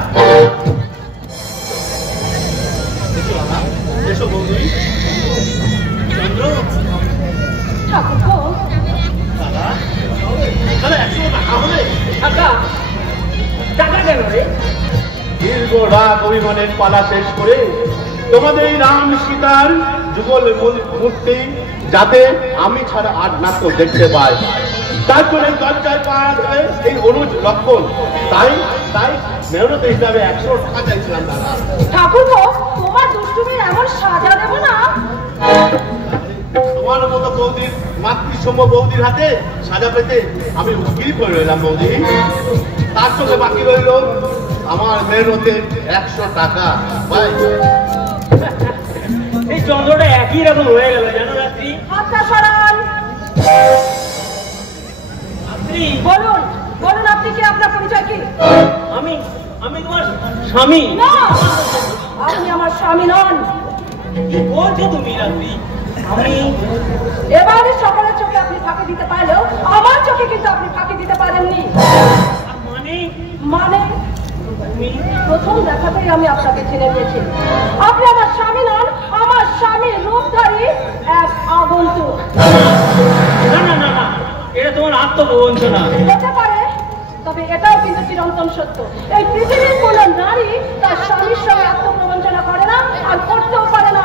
এসো বৌদি। চন্দ্র দাদা, তাহলে 100 টাকা হবে। টাকা কেন রে? দীর্ঘ রাত অভিমানের পালা শেষ করে তোমাদের এই রাম সীতার যুগল মূর্তি যাতে আমি ছাড়া আর না তো দেখতে পাই, তার জন্য দরজায় পাওয়া যায় এই অনুজ লক্ষণ। তাই তাই মেহনত হিসাবে 100 টাকা চাইছিলাম দাদা। ঠাকুরপো, তোমার দুষ্টুমির এমন সাজা দেব না। তোমার মতো বৌদির মাতৃসম বৌদির হাতে সাজা পেতে আমি উৎকিল করে রইলাম বৌদি। তার সঙ্গে বাকি রইল আমার মেহনতে 100 টাকা। ভাই, এই চন্দ্রটা একই রকম হয়ে গেল জানো রাত্রি। হাতটা সরান। রাত্রি, বলুন বলুন, আপনি কি? আপনার পরিচয় কি? আমি আমি তোমার স্বামী। না, আপনি আমার স্বামী নন। কি বলছো তুমি রাত্রি? আমি এবারে সকলের চোখে আপনি ফাঁকি দিতে পারলেও আমার চোখে কিন্তু আপনি ফাঁকি দিতে পারেননি। মানে মানে তুমি প্রথম দেখাতেই আমি আপনাকে চিনে পেয়েছি। আপনি আমার স্বামী নন, আমার স্বামীর রূপধারী এক আগন্তুক। না না না না, এটা তোমার আত্মপ্রবঞ্চনা। হতে পারে, তবে এটাও কিন্তু চিরন্তন সত্য। এই পৃথিবীর কোন নারী তার স্বামীর সঙ্গে আত্মপ্রবঞ্চনা করে না, আর করতেও পারে না।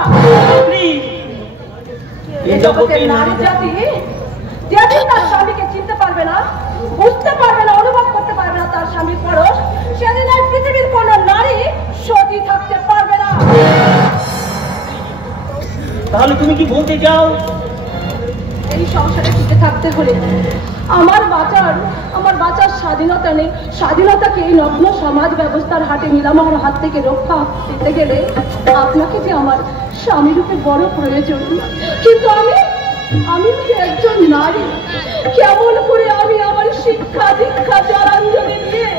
এই জগতের নারী জাতি যেদিন তার স্বামীকে চিনতে পারবে না, বুঝতে পারবে না, অনুভব করতে পারবে না তার স্বামীর পরশ, সেদিন এই পৃথিবীর কোন নারী সতী থাকতে পারবে না। তাহলে তুমি কি বলতে চাও? এই সংসারে টিকে থাকতে হলে আমার বাঁচার স্বাধীনতা নেই। স্বাধীনতাকে এই নগ্ন সমাজ ব্যবস্থার হাতে নিলামের হাত থেকে রক্ষা পেতে গেলে আপনাকে যে আমার স্বামী রূপে বড় প্রয়োজন। কিন্তু আমি একজন নারী, কেমন করে আমি আমার শিক্ষা দীক্ষা জলাঞ্জলি দিয়ে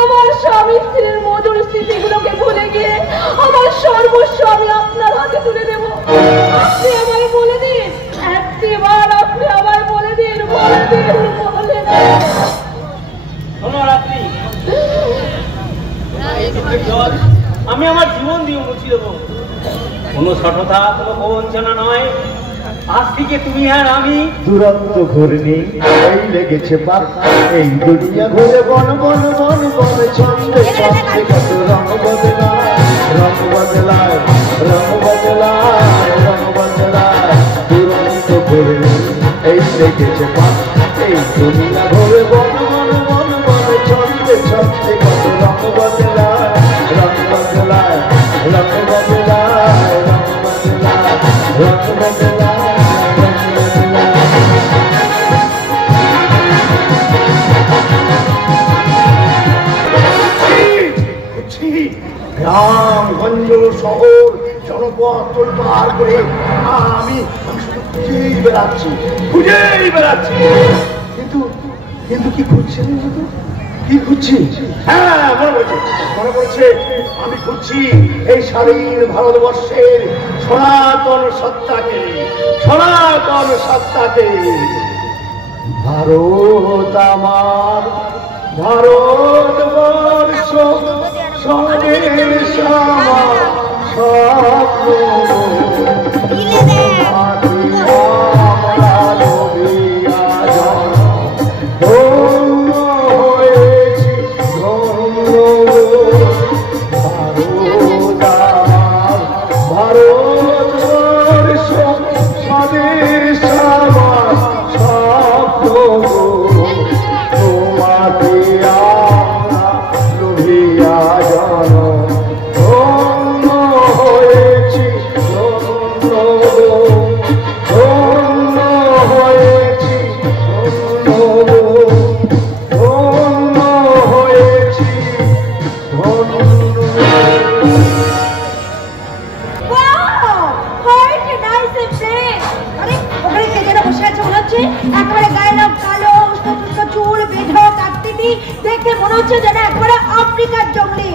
আমার স্বামী স্ত্রীর মধুর স্মৃতিগুলোকে ভুলে গিয়ে আমার সর্বস্ব আমি আপনার হাতে তুলে দেব? আপনি আমায় বলে দিন, একটিবার আপনি আমায় বলে দিন, বলে দিন, বলে দিন। শোনো রাত্রি, আমি আমার জীবন দিয়ে মুছি দেবো। কোনো সঠতা, কোনো প্রবঞ্চনা নয়। আজ থেকে তুমি আর আমি দুরন্ত ঘূর্ণি এই লেগেছে পাক, এই দুনিয়া ঘুরে বন বন বন বন ছন্দে ছন্দে কত রং বদলায়, রং বদলায়, রং বদলায়, রং বদলায়। দুরন্ত ঘূর্ণি এই লেগেছে পাক, এই দুনিয়া ঘুরে বন বন বন বন ছন্দে ছন্দে কত রং বদলায়, রং বদলায়, রং বদলায়, রং বদলায়, রং বদলায়। গ্রামগঞ্জ শহর জনপদ তোলপাড় করে আমি শুধু খুঁজেই বেড়াচ্ছি। কিন্তু কি খুঁজছেন? কি খুঁজছি? হ্যাঁ, মনে পড়ছে আমি খুঁজছি এই স্বাধীন ভারতবর্ষের সনাতন সত্তাকে, সনাতন সত্তাকে। ভারত আমার, ভারতবর্ষ স্বদেশ আমার স্বপ্ন, দেখে মনে হচ্ছে যেন একবারে আফ্রিকার জঙ্গলি।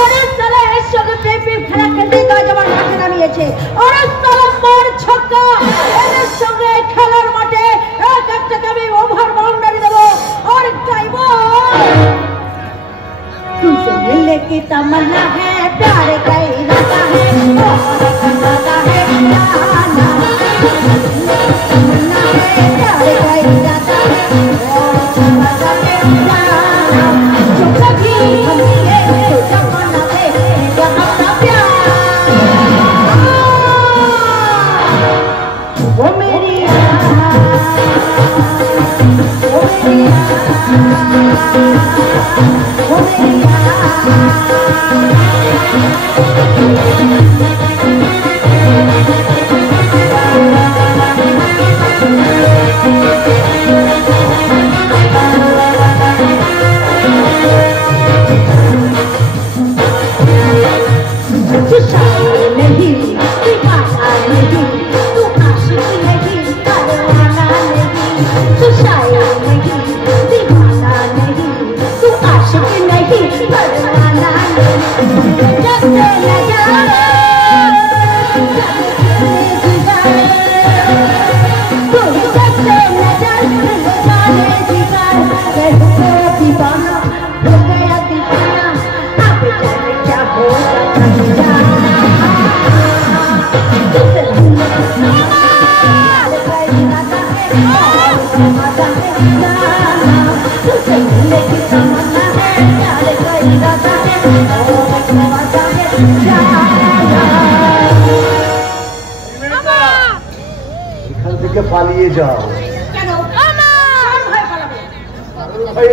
আরে সালা এর সঙ্গে প্রেম খেলা খেলতে গাছ আমার মাঠে নামিয়েছে। আরে সালা মার ছক্কা, এর সঙ্গে খেলার মাঠে এক একটাকে আমি ওভার বাউন্ডারি দেবো আর গাইবো। तुमसे मिलने की तमन्ना है, प्यार का इरादा है, इरादा है जाना। तमन्ना है, प्यार का इरादा है, इरादा है जाना। जो कभी हम मिले तो जमाना दे अपना प्यार। वो मेरी वो मेरी वो मेरी পালিয়ে যাও।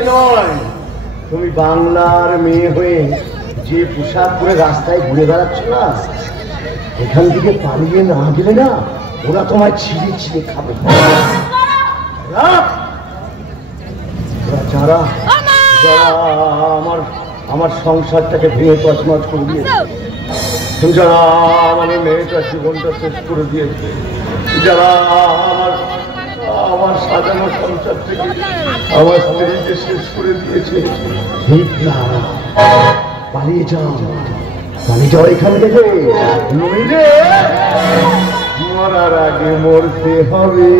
নয়, তুমি বাংলার মেয়ে হয়ে যে পোশাক পরে রাস্তায় ঘুরে বেড়াচ্ছ না, এখান থেকে পালিয়ে না গেলে না ওরা তোমায় ছিঁড়ে ছিঁড়ে খাবে। যারা যারা আমার সংসারটাকে ভেঙে তছনছ করে দিয়েছে, যারা আমার মেয়েটার জীবনটা শেষ করে দিয়েছে, যারা আমার সাজানো সংসার থেকে আমার স্ত্রীকে শেষ করে দিয়েছে, পালিয়ে যাও, পালিয়ে যাও এখান থেকে, নইলে মরার আগে মরতে হবে।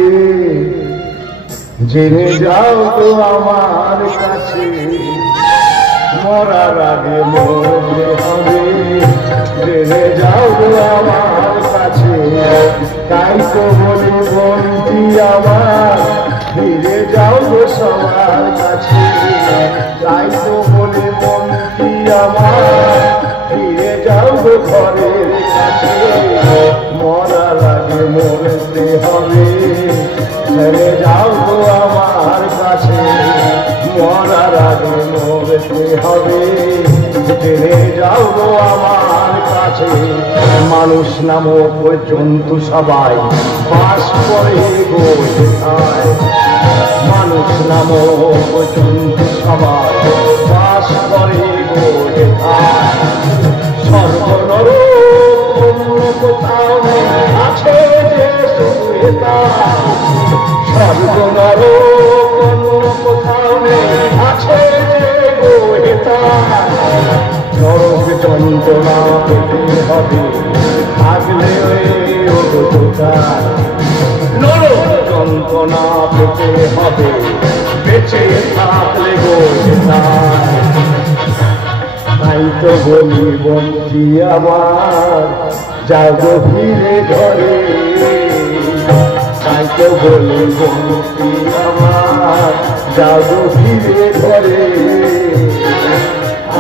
জেনে যাও তো আমার কাছে, মরার আগে মরতে হবে। জেনে যাও তো আমার কাছে, তাই তো বলি বন্ধি আমার, ফিরে যাও তো সবার কাছে। তাই তো বলি বন্ধি আমার, ফিরে যাও তো ঘরের কাছে। মরার আগে মরতে হবে, ছেড়ে যাও তো আমার কাছে। মরার আগে মরতে হবে, জেনে যাও তো আমার কাছে। মানুষ নামক ওই জন্তু সবাই বাস করে গো যেথায়। মানুষ নামক ওই জন্তু সবাই বাস করে গো যেথায়। সর্বনর কোথাও আছে যে সর্বনর কোথাও আছে যে গো যেথায়। নরক যন্ত্রণা পেতে হবে থাকলে নরক যন্ত্রণা পেতে হবে বেঁচে থাকলে গো। তাই তো বলি বন্ধি আমার, যাবো ফিরে ঘরে। তাই তো বলি বন্ধি আমার, যাবো ফিরে ঘরে।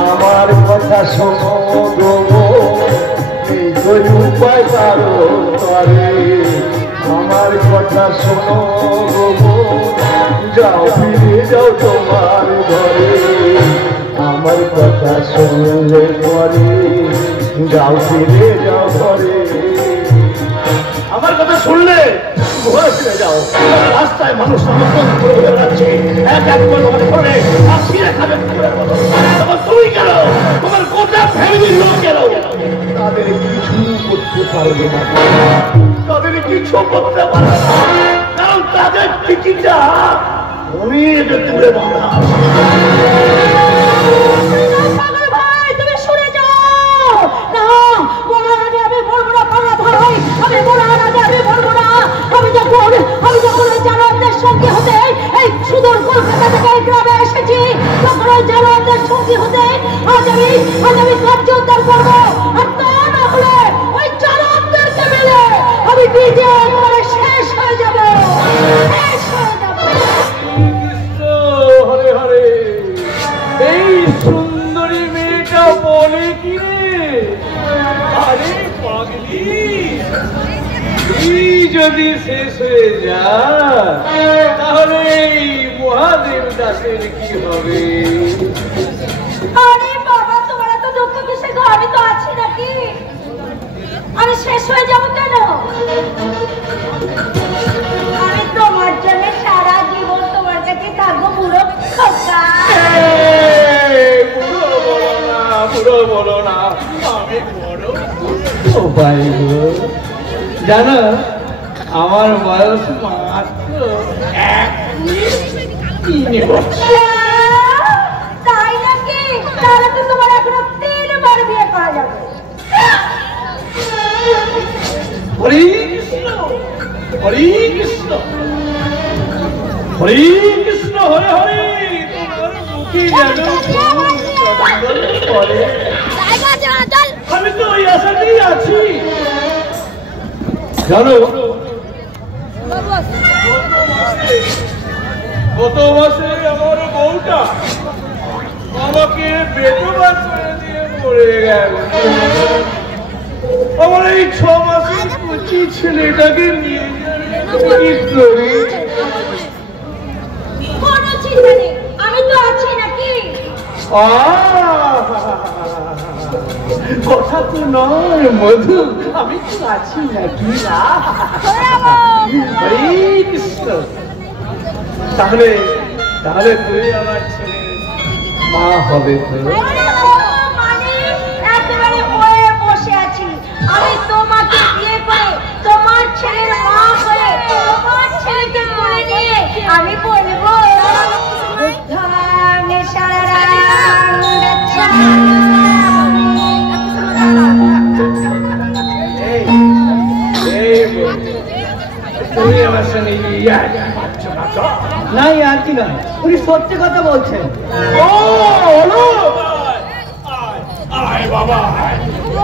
আমার কথা শোনো গো, এই তো উপায় কারো করে। আমার কথা শোনো গো, যাও ফিরে যাও তোমার ঘরে। আমার কথা শুনলে পরে যাও ফিরে যাও ঘরে। আমার কথা শুনলে ঘরে ফিরে যাও। রাস্তায় মানুষ সমর্থন করে বেড়াচ্ছে, এক এক করে ধরে আসিয়ে খাবে। তখন তুমি গেল, তোমার গোটা ফ্যামিলির লোক গেল, তাদের কিছু করতে পারবে না, তাদের কিছু করতে পারবে না। কারণ তাদের টিকিটা তুমি দূরে বাংলা ভাই তুমি শুনে যাও না বলার আগে আমি বলবো না পাগলা ভাই আমি বলার আগে আমি বলবো না আমি যখন ওই জানোয়ারদের সঙ্গে হতে এই সুদূর কলকাতা থেকে এই গ্রামে এসেছি তখন ওই জানোয়ারদের সঙ্গে হতে আজ আমি কার্য উদ্ধার করবো আর তা না হলে ওই জানোয়ারদেরকে মিলে আমি নিজে একবারে শেষ হয়ে যাবো হরে হরে এই সুন্দরী মেয়েটা বলে কি রে? আরে পাগলি তুই যদি শেষ হয়ে যা তাহলে এই মহাদেব দাসের কি হবে? আরে বাবা তোমার এত দুঃখ কিসে গো? আমি তো আছি নাকি? আমি শেষ হয়ে যাবো কেন? আমি তোমার জন্য সারা জীবন তোমার কাছে থাকবো পুরো খোকা। বুড়ো বলো না আমি বড় ভাই জানো আমার বয়স মাত্র 1 বছর। তাই নাকি? তাহলে তো তোমার এখনো 3 বার বিয়ে করা যাবে। হরে কৃষ্ণ হরে কৃষ্ণ হরে কৃষ্ণ হরে হরে তোমার মুখে যেন পড়ে। আমি তো ওই আশাতেই আছি জানো গত মাসে আমার বউটা আমাকে বেদবা করে দিয়ে মরে গেল। আমার এই 6 মাসের কচি ছেলেটাকে নিয়ে কি করি? কোনো চিন্তা নেই, আমি তো আছি নাকি? কথা তো নয় মধু, আমি তো আছি নাকি না? হরে কৃষ্ণ। তাহলে তাহলে তুই আমার ছেলে মা হবে তো? মানে একেবারে হয়ে বসে আছি। আমি তোমাকে বিয়ে করে তোমার ছেলের মা হয়ে তোমার ছেলেকে কোলে নিয়ে আমি বলবো বুদ্ধাং শরণাং গচ্ছামি। তুমি আমার সঙ্গে না আর কি নয়, উনি সত্যি কথা বলছেন।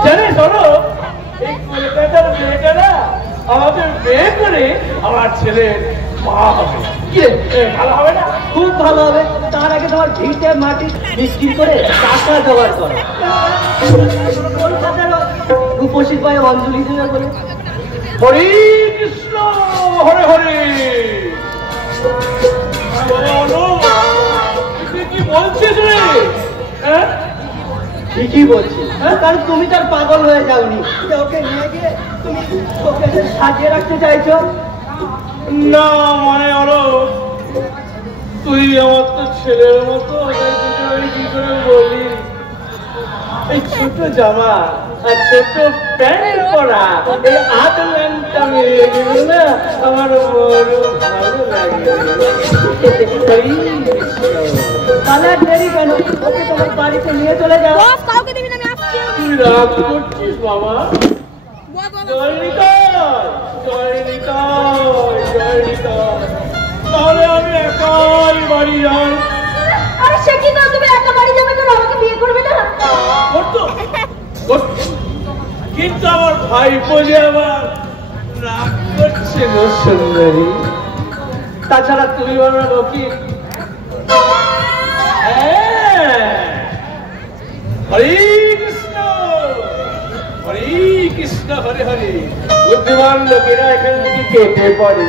জানিস হলো এই কলকাতার মেয়েটা না আমাদের বিয়ে করে আমার ছেলের মা হবে। ভালো হবে না? খুব ভালো হবে। তার আগে তোমার ভিটে মাটি বিক্রি করে টাকা জোগাড় করো। কলকাতার রূপসী পায়ে অঞ্জলি দেবে বলে। হরে কৃষ্ণ হরে হরে। কি বলছিস রে? হ্যাঁ ঠিকই বলছি। কারণ তুমি তার পাগল হয়ে যাওনি, ওকে নিয়ে গিয়ে তুমি ওকে সাজিয়ে রাখতে চাইছো না? মানে হলো তুই আমার তো ছেলের মতো, কি করে বলি এই ছোট জামা আর ছোট প্যান্ট পরা এই আদলানটা মিলিয়ে গেল না আমার বড় ভালো লাগে। তাহলে দেরি কেন? ওকে তোমার বাড়িতে নিয়ে চলে যাও। কাউকে দিবি না, আমি আসছি। তুই রাগ করছিস বাবা? জয় নিতাই জয় নিতাই জয় নিতাই। তাহলে আমি একাই বাড়ি যাই। আরে সে কি না, তুমি একা বাড়ি যাবে কেন? আমাকে বিয়ে করবে না? কিন্তু আমার ভাইপো যে আবার রাগ করছে গো সুন্দরী। তাছাড়া তুমি আমার লোকি। হরে কৃষ্ণ হরে কৃষ্ণ হরে হরে। বুদ্ধিমান লোকেরা এখান থেকে কেটে পড়ে।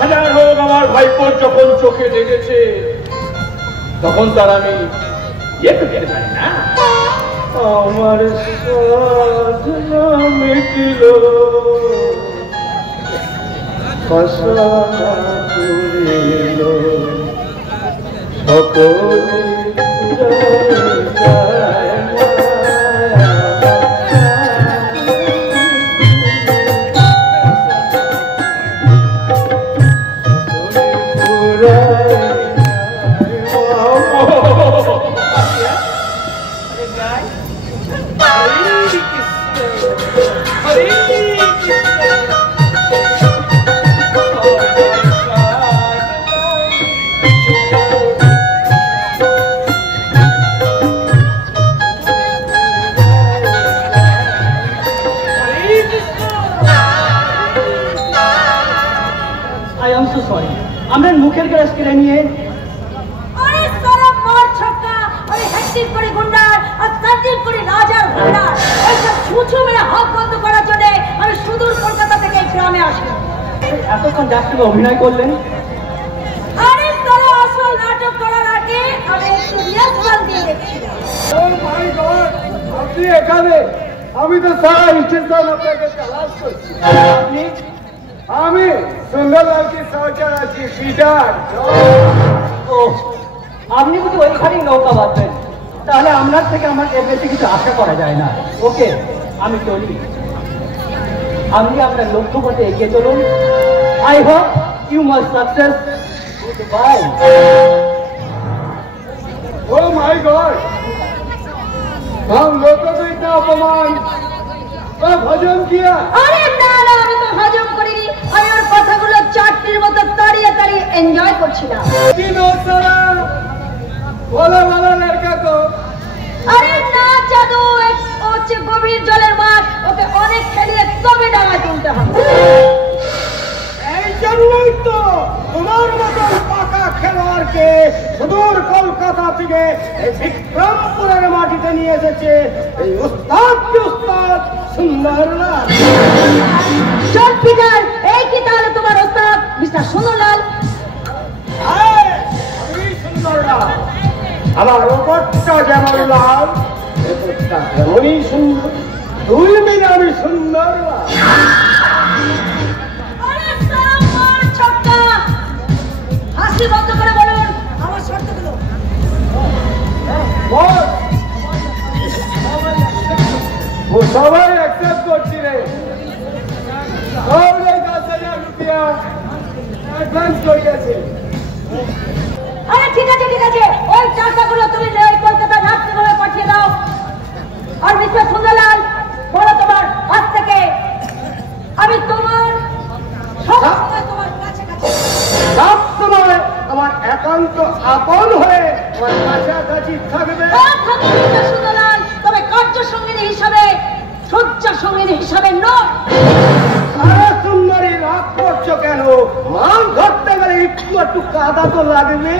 হাজার হোক আমার ভাইপোর যখন চোখে লেগেছে তখন তার আমি ইয়ে করতে পারি না। আমার সাধনা মিটিল ফসলা পুরিল সকলে পুরা আমরা মুখের গ্যাস কিনে নিয়ে আরে সারা মার ছক্কা আরে হ্যাট্রিক করে গুন্ডার আর সার্জিক করে রাজার গুন্ডার এইসব ছুছু মেরে হাত বন্ধ করার জন্য আমি সুদূর কলকাতা থেকে এই গ্রামে আসলাম। এতক্ষণ ডাক্তার অভিনয় করলেন? আরে সারা আসল নাটক করার আগে আমি একটু রিহার্সাল দিয়ে দেখছিলাম। ও মাই গড, আপনি এখানে? আমি তো সারা স্টেশন আপনাকে তালাশ করছি। আপনি? আমি সুন্দরলালকে সহচর আছি, পিটার। ও, আপনি যদি ওইখানেই নৌকা বাঁধবেন, তাহলে আপনার থেকে আমার এর বেশি কিছু আশা করা যায় না। ওকে, আমি চলি। আপনি আপনার লক্ষ্যপথে এগিয়ে চলুন। I hope you must success. Bye. Oh my God, हम लोगों को इतना अपमान और हजम किया। আরে না না, আমি তো হজম করিনি, আমি ওর কথাগুলো চাটনির মতো তাড়িয়ে তাড়িয়ে এনজয় করছিলাম। बोला वाला लड़का को আরে না জাদু, ও হচ্ছে গভীর জলের মাছ, ওকে অনেক খেলিয়ে তবে ডাঙায় তুলতে হবে। এই জন্যই তো তোমার মতন পাকা খেলোয়াড়কে সুদূর কলকাতা থেকে এই বিক্রমপুরের মাটিতে নিয়ে এসেছে এই উস্তাদ সুন্দরলাল। চল পিটার, এই কি তাহলে তোমার ওস্তাদ মিস্টার সুন্দরলাল? আমি সুন্দরলাল, আমার ওপরটা যেমন লাল, ভেতরটা তেমনই সুন্দর। দুই মিলে আমি সুন্দরলাল। আরে সারা মার ছক্কা, হাসি বন্ধ করে বলুন আমার শর্তগুলো। वो सवाल एक्सेप्ट करती रे। और 10,000 रुपया एडवांस করিয়াছে। আরে ঠিক আছে ঠিক আছে, ওই টাকাগুলো তুমি ওই কলকাতা নাট্যগৃহে পাঠিয়ে দাও। আর মিস্টার সুন্দরলাল, বলো তোমার হাত থেকে আমি তোমার সবসময় তোমার কাছে কাছে সব সময় আমার একান্ত আপন হয়ে আমার কাছাকাছি থাকবে। মিস্টার সুন্দরলাল, তবে কার্য সঙ্গিনী হিসাবে, শয্যা সঙ্গিনী হিসাবে নয়। আরে সুন্দরী, রাগ করছো কেন? মাছ ধরতে গেলে একটু কাদা তো লাগবে।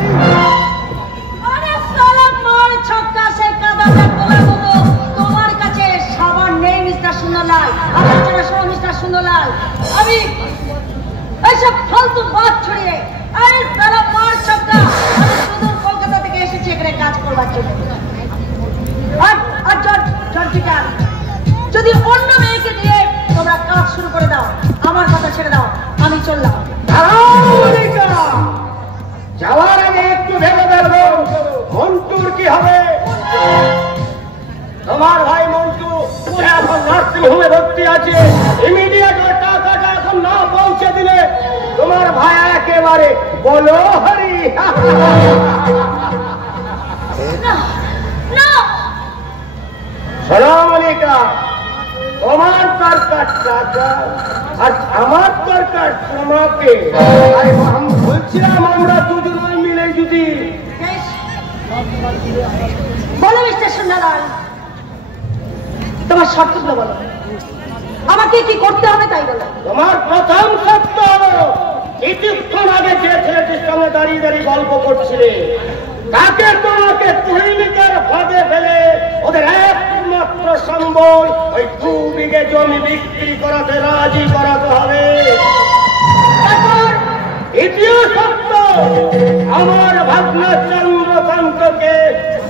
আরে সালা মার ছক্কা, সেই কাদাটা তোলার মতো তোমার কাছে সাবান নেই মিস্টার সুন্দরলাল। আমার যারা শোনো মিস্টার সুন্দরলাল, আমি এইসব ফালতু বাদ ছড়িয়ে, আরে সালা মার ছক্কা, আমি সুদূর কলকাতা থেকে এসেছি এখানে কাজ করবার জন্য। আর জন পিটার, যদি অন্য মেয়েকে দিয়ে তোমরা কাজ শুরু করে দাও, আমার কথা ছেড়ে দাও, আমি চললাম। যাওয়ার আগে একটু ভেবে দেখো মন্টুর কি হবে। তোমার ভাই মন্টু এখন নার্সিং হোমে ভর্তি আছে। ইমিডিয়েট ওই টাকাটা এখন না পৌঁছে দিলে তোমার ভাই একেবারে বলো হরি। না না, সোনামণিকা, তোমার দরকার টাকা আর আমার দরকার তোমাকে। আমি বলছিলাম আমরা দুজনে মিলে যদি বেশ, বলো মিস্টার সুন্দরলাল, তোমার শর্তগুলো বলো, আমাকে কি করতে হবে তাই বলো। তোমার প্রথম শর্ত হলো কিছুক্ষণ আগে যে ছেলেটির সঙ্গে দাঁড়িয়ে দাঁড়িয়ে গল্প করছিলে তাকে তোমাকে তুহিনিকার ফাঁদে ফেলে ওদের একমাত্র সম্বল ওই 2 বিঘে জমি বিক্রি করাতে রাজি করাতে হবে। তারপর দ্বিতীয় শর্ত, আমার ভাবনা চন্দ্রকান্তকে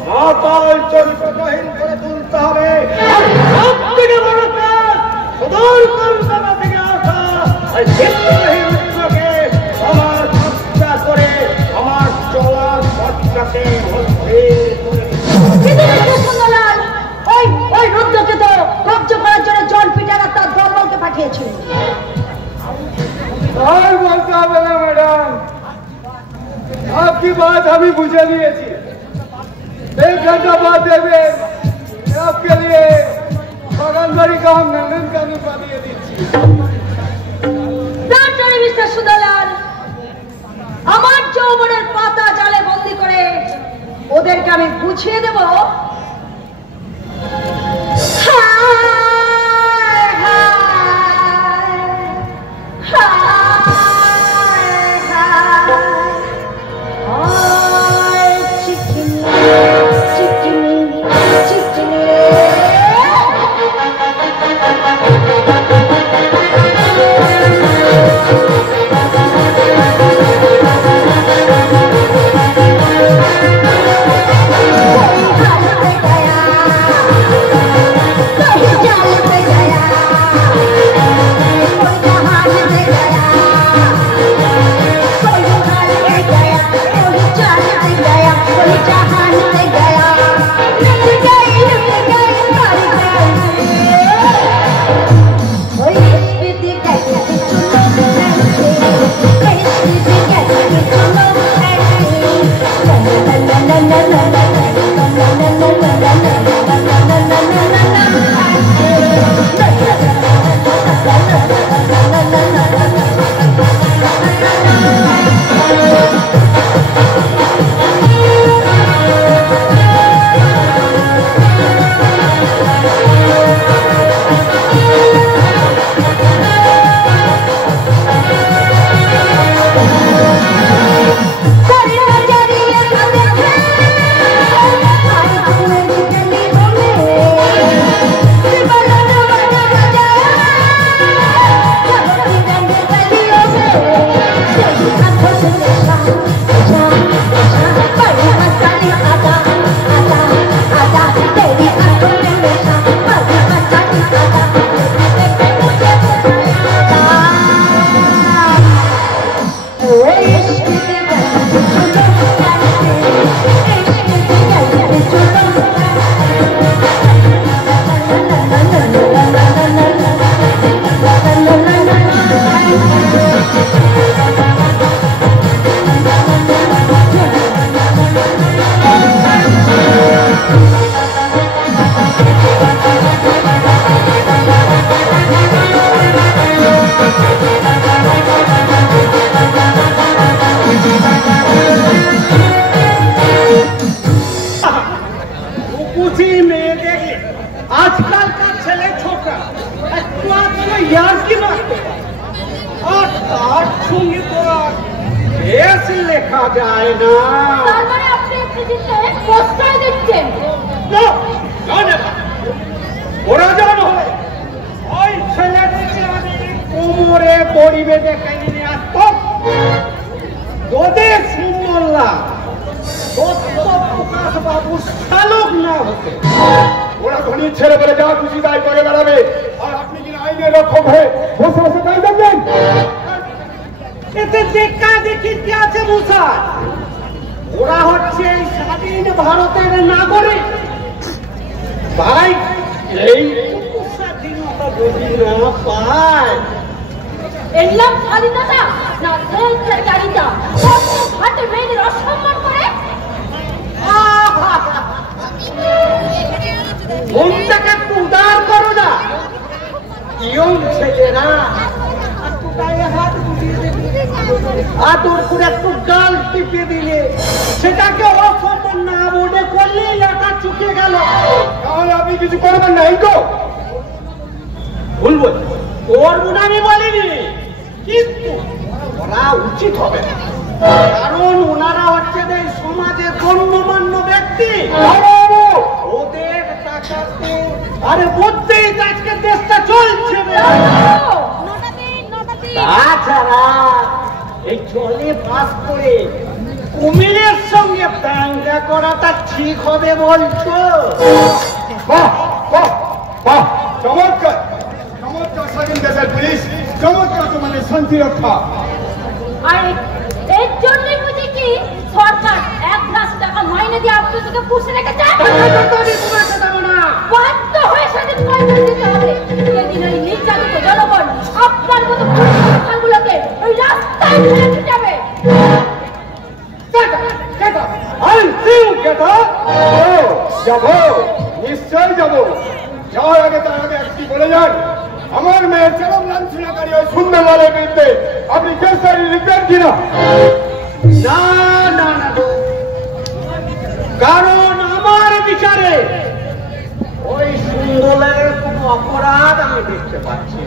মাতাল চরিত্রহীন করে তুলতে হবে। আর সব থেকে বড় কাজ, সুদূর কলকাতা থেকে আসা ওই চিত্রহীন উত্তরকে আমার খরচা করে আমার চলার পথটাকে মসৃণ করে কিন্তু মিস্টার সুন্দরলাল, ওই রুদ্রকে তো কব্জ করার জন্য জন পিটার আর তার দলবলকে পাঠিয়েছিল। और बोलता है मैडम, आपकी बात हम ही बुझे लिए थी। 1 घंटा बाद देवे आपके लिए बगानबाड़ी का हम नंदन कानून बना दिए ওদেরকে আমি বুঝিয়ে দেব। লেখা যায় না। তার মানে আপনি একটি জিনিস প্রশ্রয় দিচ্ছেন। ওরা যেন হয় ওই ছেলেটিকে আমি কোমরে দড়ি বেঁধে টেনে নিয়ে আসতাম, তোদের সুন্দরলা প্রকাশ বাবু শালক না হতে। ওরা ধনী ছেলে বলে যা খুশি তাই করে বেড়াবে, আর আপনি কিনা আইনের রক্ষক হয়ে বসে বসে তাই দেখবেন। এতে দেখা দেখি কি আছে মুসা? ওরা হচ্ছে এই স্বাধীন ভারতের নাগরিক, তাই এই স্বাধীনতা যদি না পায়। এর নাম স্বাধীনতা না স্বেচ্ছাচারিতা? হাতে মেয়েদের অসম্মান করে মন থেকে একটু উদার করো না, ইয়ং ছেলেরা একটু গায়ে হাত বুঝিয়ে দিলে, আদর করে একটু গাল টিপে দিলে, সেটাকে অসম্মান না মনে করলে একা চুকে গেল। তাহলে আপনি কিছু করবেন না, এই তো ভুলবো করবো না আমি বলিনি, কিন্তু ওরা উচিত হবে না, কারণ ওনারা হচ্ছে এই সমাজের গণ্যমান্য ব্যক্তি। ওদের টাকাতে আরে বলতেই আজকে দেশটা চলছে। তাছাড়া এই জলে পাস করে কুমিরের সঙ্গে দাঙ্গা করাটা ঠিক হবে বলছো? বাহ বাহ বাহ, চমৎকার চমৎকার স্বাধীন দেশের পুলিশ, চমৎকার তোমাদের শান্তি রক্ষা। আর এর জন্যই বুঝি কি সরকার 1 লাখ টাকা মাইনে দিয়ে আপনাদেরকে পুষে রেখেছে। বাধ্য হয়ে সেদিন পয়সা দিতে হবে। সেদিন ওই নির্যাতিত জনগণ আপনার মতো পুলিশগুলোকে ওই রাস্তায় ফেলে যাবে। যাবো, নিশ্চয় যাবো। যাওয়ার আগে তার আগে একটি বলে যান, আমার মেয়ের চরম লাঞ্ছনাকারী ওই সুন্দর লালের বিরুদ্ধে আপনি কেস লিখবেন কিনা? না না না, কারণ আমার বিচারে ওই সুন্দরের কোনো অপরাধ আমি দেখতে পাচ্ছি।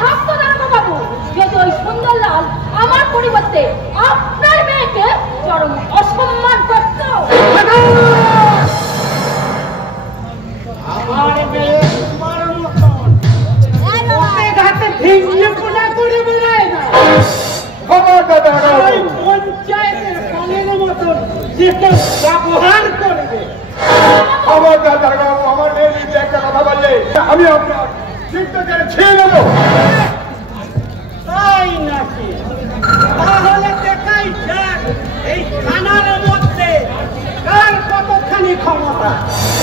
থাকতো দারোগাবাবু, যদি ওই সুন্দরলাল আমার পরিবর্তে আপনার মেয়েকে চরম অসম্মান করত। আমার মেয়ে তোমার মতন ঘাটে ভিঙে পোড়া করে বেড়ায় না। ওই পঞ্চায়েতের পানের মতন যেটা ব্যবহার করবে। আমার মেয়ের বিরুদ্ধে একটা কথা বললে আমি আপনার চিন্তাকে ছেড়ে দেব। তাই নাকি? তাহলে দেখাই যাক এই থানার মধ্যে কার কতখানি ক্ষমতা।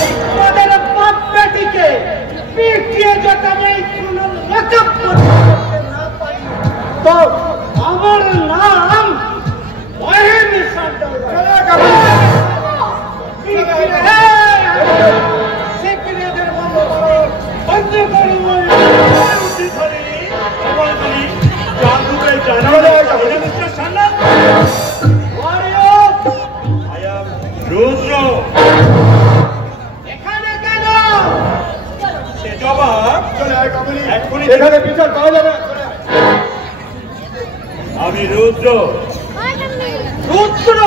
এই তোমাদের বাপ বেটিকে পিটিয়ে যেতে আমি এই থানার লকআপ করতে না পারি তো আমার নাম মহেন সর্দার। সেক্রেটারি বন্ধ করো, বন্ধ করো। এখানে বিচার পাওয়া যাবে। আমি রুদ্র। রুদ্র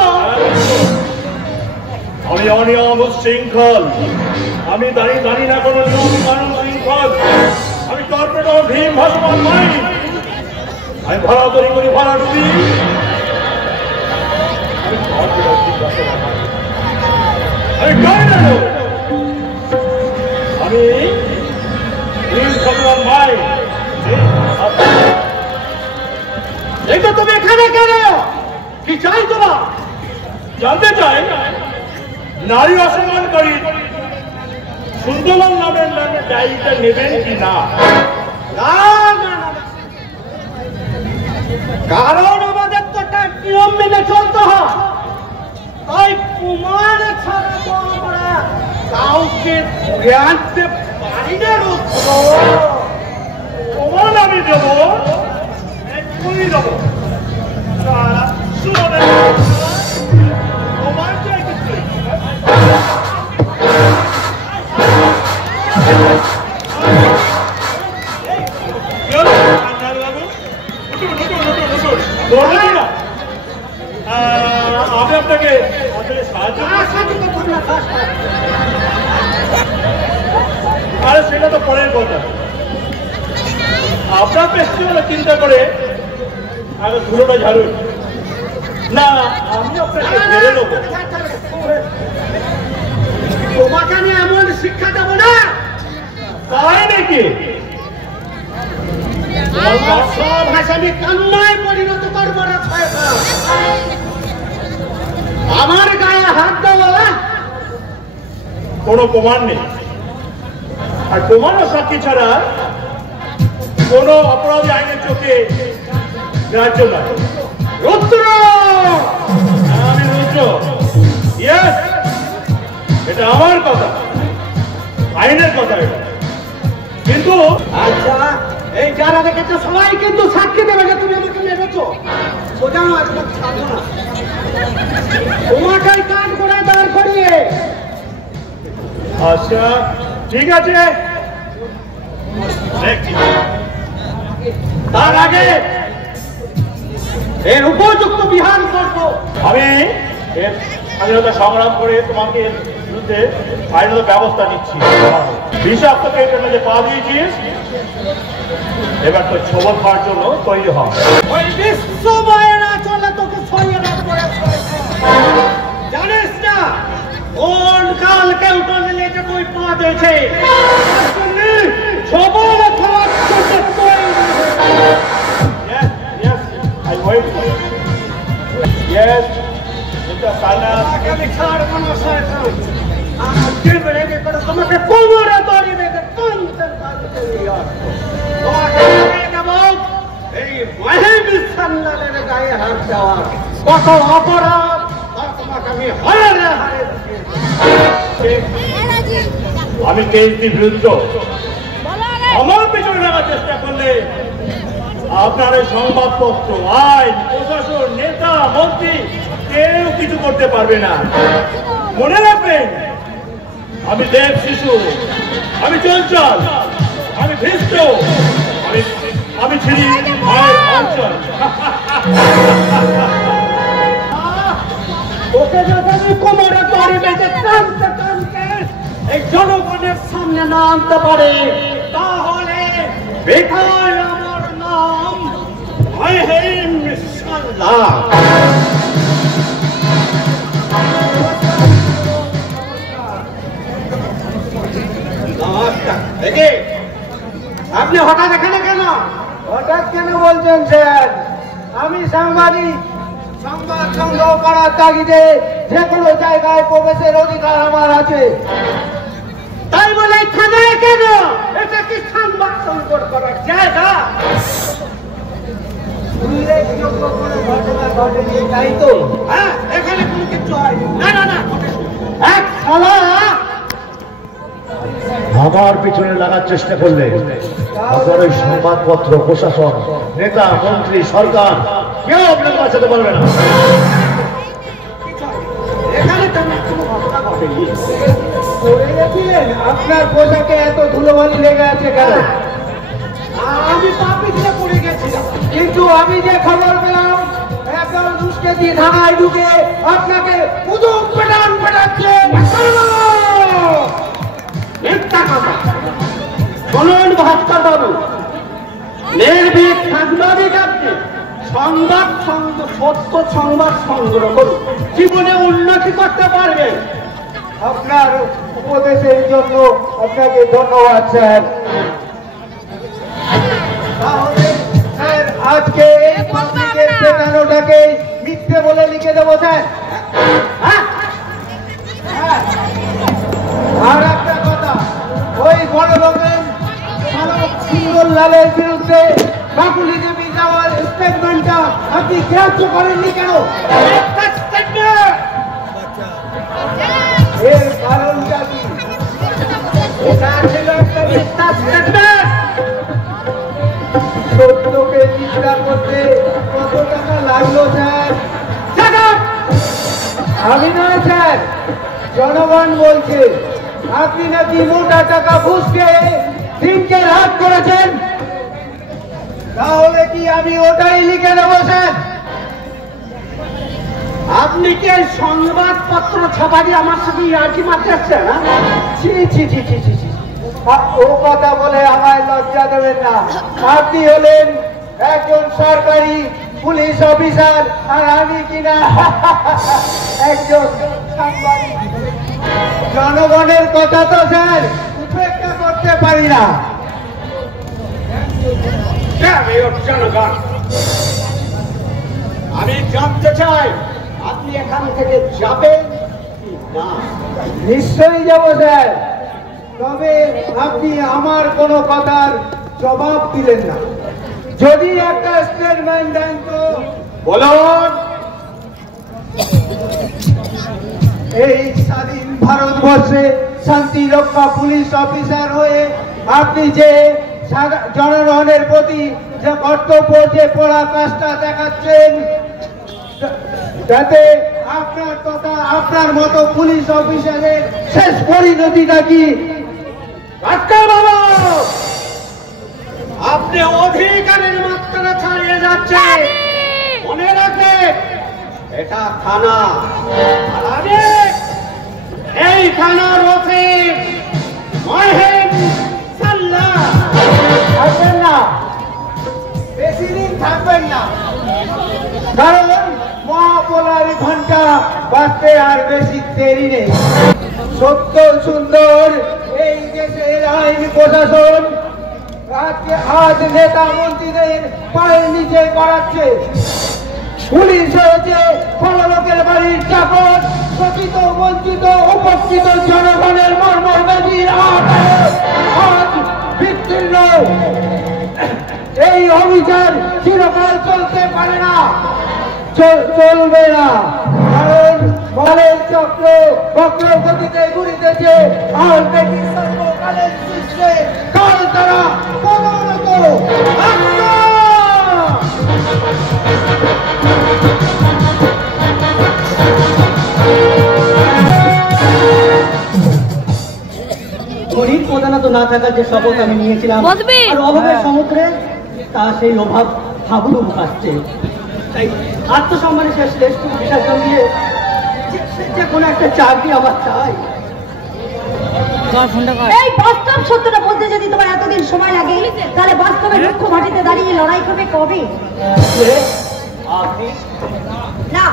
আমি অনিয়ম শৃঙ্খল। আমি দাঁড়ি না কোনো নিয়ম কানুন শৃঙ্খল। আমি কর্পোরেটর ভীম ভাসমান নই। আমি ভাড়া তৈরি করি, ভাড়া ডুবি। আমি ভীম ভাসমান ভাই। এই তো তুমি এখানে কেন? কি চাই তোমার? জানতে চাই নারী অসম্মানকারী সুন্দরলাল নামের ডায়েরিটা নেবেন কি না? কারণ আমাদের তো তার নিয়ম মেনে চলতে হয়। তাই কুমার ছাড়া তো আমরা কাউকে ধরে আনতে পারি না। রুদ্র প্রমাণ আমি দেবো, এক্ষুনি দেবো। প্রমাণ চাই কিছু। আমি আপনাকে সাহায্য। আরে সেটা তো পরের কথা। আপনার পেছনে চিন্তা করে আগে ধুলোটা ঝাড়ুন। না, আমি আপনাকে মেরে নেব। তোমাকে আমি এমন শিক্ষা দেবো না। তাই নাকি? সব ভাষা আমি কান্নায় পরিণত করবো না। আমার গায়ে হাত দেওয়া কোনো প্রমাণ নেই, আর প্রমাণ ও সাক্ষী ছাড়া কোনো অপরাধী আইনের চোখে গ্রাহ্য নয়। রুদ্র আমি রুদ্র। ইয়েস, এটা আমার কথা, আইনের কথা এটা। কিন্তু আচ্ছা, এই যারা দেখেছে সবাই কিন্তু সাক্ষী দেবে যে তুমি আমাকে মেরেছো। সোজা আজকে ছাড়বো না। তোমাকেই কাজ করে দাঁড় করিয়ে। আচ্ছা ঠিক আছে, দেখছি। তার আগে এর উপযুক্ত বিহার করবো। আমি এর স্বাধীনতা সংগ্রাম করে তোমাকে এর বিরুদ্ধে আইনত ব্যবস্থা নিচ্ছি। বিষাক্ত পেটের যে পা দিয়েছিস, এবার তো ছবল খাওয়ার জন্য তৈরি হয়। ওই বিশ্বময়ের আচলে তোকে ছড়িয়ে রাখবো। জানিস না কোন কাল কেউ টনে যে তুই পা দিয়েছে? ছবল খাওয়ার জন্য তৈরি। Yes, yes, I wait for you. Yes, Mr. Sanas. আমি ছাড়বো না শয়তান। আমার জীবনে করে তোমাকে কোমরে দড়ি বেঁধে কানতে কানতে নিয়ে আসবো। তোমাকে বলে দেবো, এই মহেন্দ্র সান্যালের গায়ে হাত দেওয়া কত অপরাধ, আর তোমাকে আমি হারে হারে আমি কেসটি বিরুদ্ধ। আমার পিছনে লাগার চেষ্টা করলে আপনার এই সংবাদপত্র, আইন, প্রশাসন, নেতা, মন্ত্রী কেউ কিছু করতে পারবে না। মনে রাখবেন, আমি দেব শিশু, আমি চঞ্চল, আমি ভীষ্ট, আমি ছিলি মায়ের অঞ্চল। ওকে যদি কোমরে দড়ি বেঁধে টানতে টানতে এই জনগণের সামনে না আনতে পারে, তাহলে বেকার আমার নাম মাহেম সাল্লাহ। আপনি হঠাৎ এখানে কেন? হঠাৎ কেন বলছেন স্যার? আমি সাংবাদিক, সংবাদ সংগ্রহ করার তাগিদে যে কোনো জায়গায় প্রবেশের অধিকার আমার আছে। তাই বলে থানায় কেন? এটা কি সংবাদ সংগ্রহ করার জায়গা? উল্লেখযোগ্য কোনো ঘটনা ঘটেনি, তাই তো? হ্যাঁ, এখানে কোনো কিছু হয়নি। না না না, এক শালা আমার পিছনে লাগার চেষ্টা করলে আপনার ওই সংবাদপত্র, প্রশাসন, নেতা, মন্ত্রী, সরকার কেউ আপনাকে বাঁচাতে পারবে না। এখানে তেমন কোনো ঘটনা ঘটেনি। পড়ে গেছিলেন? আপনার পোশাকে এত ধুলোবালি লেগে আছে কেন? আমি পাপি দিয়ে পড়ে গেছিলাম, কিন্তু আমি যে খবর পেলাম একজন দুষ্কৃতী ধারায় ঢুকে আপনাকে উদুম পেটান পেটাচ্ছে। মিথ্যা কথা। শুনুন ভাস্কর বাবু, নির্ভীক সাংবাদিক আপনি, সত্য সংবাদ সংগ্রহ করুন, জীবনে উন্নতি করতে পারবেন। আপনার উপদেশের জন্য আপনাকে ধন্যবাদ স্যার। তাহলে স্যার আজকে এই পাবলিকের পেটানোটাকে মিথ্যে বলে লিখে দেবো স্যার। আর একটা কথা, ওই বড় লোকের সিঙ্গল লালের বিরুদ্ধে কাকুলি দেবী যাওয়ার স্টেটমেন্টটা আপনি গ্রাহ্য করেননি কেন? এর কারণটা কি? এটা ছিল একটা মিথ্যা স্টেটমেন্ট। সত্যকে মিথ্যা করতে কত টাকা লাগলো স্যার? আমি নয় স্যার, জনগণ বলছে আপনি নাকি মোটা টাকা ঘুষকে দিনকে হাত করেছেন। তাহলে কি আমি ওটাই লিখে দেবো স্যার? আপনি কি সংবাদপত্র ছাপারি আমার সাথে ইয়ার্কি মারতেছেন? ছি ছি ছি ছি ছি ছি, ও কথা বলে আমায় লজ্জা দেবেন না। আপনি হলেন একজন সরকারি পুলিশ অফিসার, আর আমি কিনা একজন সাংবাদিক। জনগণের কথা তো স্যার উপেক্ষা করতে পারি না। জনগণ, আমি জানতে চাই আপনি এখান থেকে যাবেন না? নিশ্চয়ই যাব স্যার, তবে আপনি আমার কোনো কথার জবাব দিলেন না। যদি একটা স্টেটমেন্ট দেন তো বলুন। এই স্বাধীন ভারতবর্ষে শান্তি রক্ষা পুলিশ অফিসার হয়ে আপনি যে জনগণের প্রতি যে কর্তব্য, যে পরাকাষ্ঠা দেখাচ্ছেন, যাতে আপনার তথা আপনার মতো পুলিশ অফিসারের শেষ পরিণতিটা কি? আপনি অধিকারের মাত্রা ছাড়িয়ে যাচ্ছেন। মনে রাখবেন, এটা থানা, এই থানার অফিস মাহেম সাল্লাহ। থাকবেন না, বেশি দিন থাকবেন না, কারণ মহাপলার ঘন্টা বাজতে আর বেশি দেরি নেই। সত্য সুন্দর এই দেশের আইন প্রশাসন আজ নেতা মন্ত্রীদের পায়ের নিচে করাচ্ছে। পুলিশ হয়েছে বড়লোকের বাড়ির চাকর, শোষিত বঞ্চিত উপস্থিত জনগণের মর্মবেদীর আজ বিচ্ছিন্ন। এই অভিযান চিরকাল চলতে পারে না, চলবে না, কারণ মালের চক্র বক্র গতিতে ঘুরিতেছে। আর দেখি সর্বকালের সৃষ্টি কাল তারা পদোন্নত। থাকার যে শপথ আমি নিয়েছিলাম, আর অভাবের সমুদ্রে তা সেই অভাব হাবুডুবু খাচ্ছে। তাই আত্মসম্মানের শেষ লেশটুকু বিসর্জন দিয়ে যে কোনো একটা চাকরি আমার চাই। এই বাস্তব সত্যটা বলতে যদি তোমার এতদিন সময় লাগে, তাহলে বাস্তবে লক্ষ মাটিতে দাঁড়িয়ে লড়াই করবে কবে? আপনি না,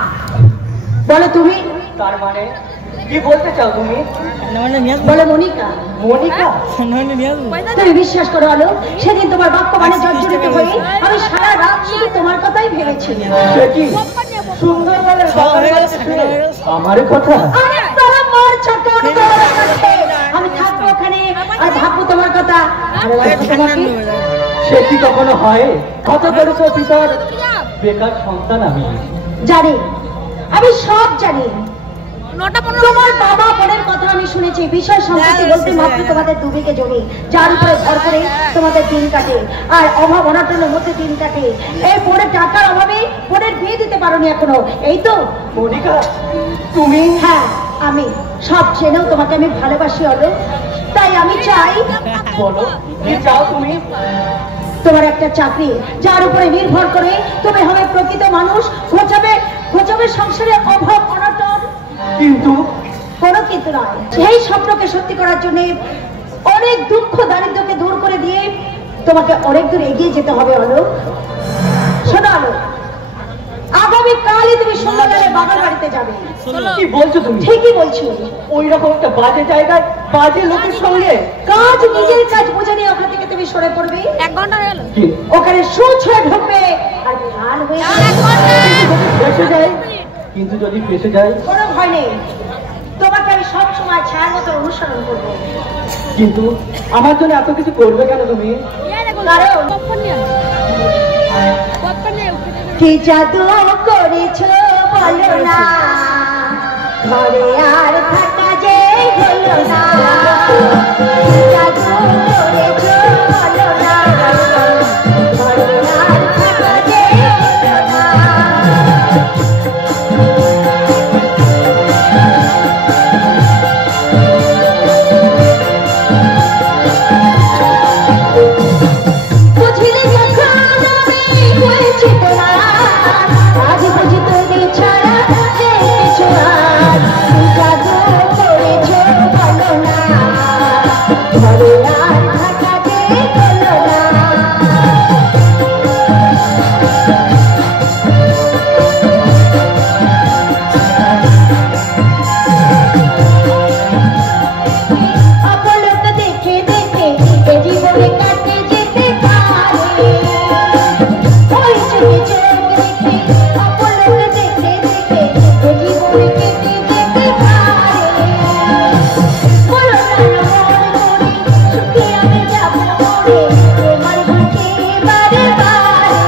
বলো তুমি। তার মানে কি বলতে চাও তুমি? বলো মনিকা। মনিকা? তুমি বিশ্বাস করো আলো, সেদিন তোমার বাক্য মানে জর্জরিত হয়ে আমি সারা রাত শুধু তোমার কথাই ভেবেছি। সে কি সুন্দর বলে আমার কথা? আরে তোরা মার ছাত্র তোমার কাছে আমি থাকবো ওখানে আর ভাববো তোমার কথা। তোমাকে সে কি কখনো হয়? কত করেছো পিতার বেকার সন্তান আমি। জানি, আমি সব জানি। তোমার বাবা বোনের কথা আমি শুনেছি। বিষয় সম্পত্তি বলতে মাত্র তোমাদের 2 বিঘে জমি, যার উপরে ভর করে তোমাদের দিন কাটে, আর অভাব অনাটনের মধ্যে দিন কাটে। এই বোনের টাকার অভাবে বোনের বিয়ে দিতে পারোনি এখনো, এই তো? মনিকা তুমি? হ্যাঁ আমি সব জেনেও তোমাকে আমি ভালোবাসি হলো। তাই আমি চাই। বলো কি চাও তুমি? তোমার একটা চাকরি, যার উপরে নির্ভর করে তুমি হবে প্রকৃত মানুষ, ঘোচাবে সংসারের অভাব অনাটন। কিন্তু কোনো কিন্তু নয়। সেই স্বপ্নকে সত্যি করার জন্য অনেক দুঃখ দারিদ্রকে দূর করে দিয়ে তোমাকে অনেক দূর এগিয়ে যেতে হবে হলো। শোনো হলো, আগামীকালই তুমি সুন্দরলালের বাবার বাড়িতে যাবে। কি বলছো তুমি? ঠিকই বলছি। ওই রকম একটা বাজে জায়গায় বাজে লোকের সঙ্গে কাজ, নিজের কাজ বুঝে নিয়ে ওখান থেকে তুমি সরে পড়বে। 1 ঘন্টা হয়ে গেল। ওখানে সুচ হয়ে ঢুকবে আর ফাল হয়ে ফেসে যায়। কিন্তু যদি ফেসে যায়? কোনো ভয় নেই, তোমাকে আমি সব সময় ছায়ার মতো অনুসরণ করবো। কিন্তু আমার জন্য এত কিছু করবে কেন তুমি? কি জাদু করেছো বলো না, ঘরে আর থাকা যে হলো না। কি জাদু করেছো বলো না, ঘরে আর থাকা যে হলো না। বুঝলে যখন আমি হয়েছি তোমার, আজ বুঝি তুমি ছাড়া কিছু আর। জাদু করেছো বলো না, ঘরে আর থাকা যে হলো না। অপলক দেখে দেখে এ জীবনে কাটে যেতে পারে। ওই চোখে চোখ রেখে অপলক দেখে দেখে এ জীবনে কেটে যেতে পারে। বলো না মন করে সুখে আমি যাব মরে, তোমার বুকে বারে বারে।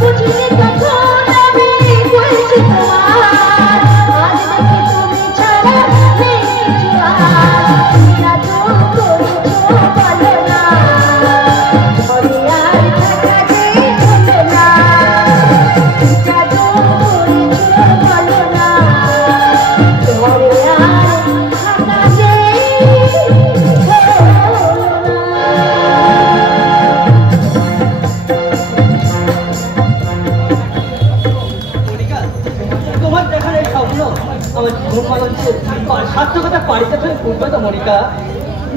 বুঝলে তখন আমি হয়েছি তোমার, আজ দেখে তুমি ছাড়া নেই কিছু আর। জাদু করেছো বলো না, ঘরে আর থাকা যে হলো না। জাদু করেছো বলো না, ঘরে আর থাকা যে হলো মনিকা, তোমার দেখার এই স্বপ্ন আমার জীবন মানুষের সার্থকতা পাড়িতে তুমি ফুটবে তো মনিকা?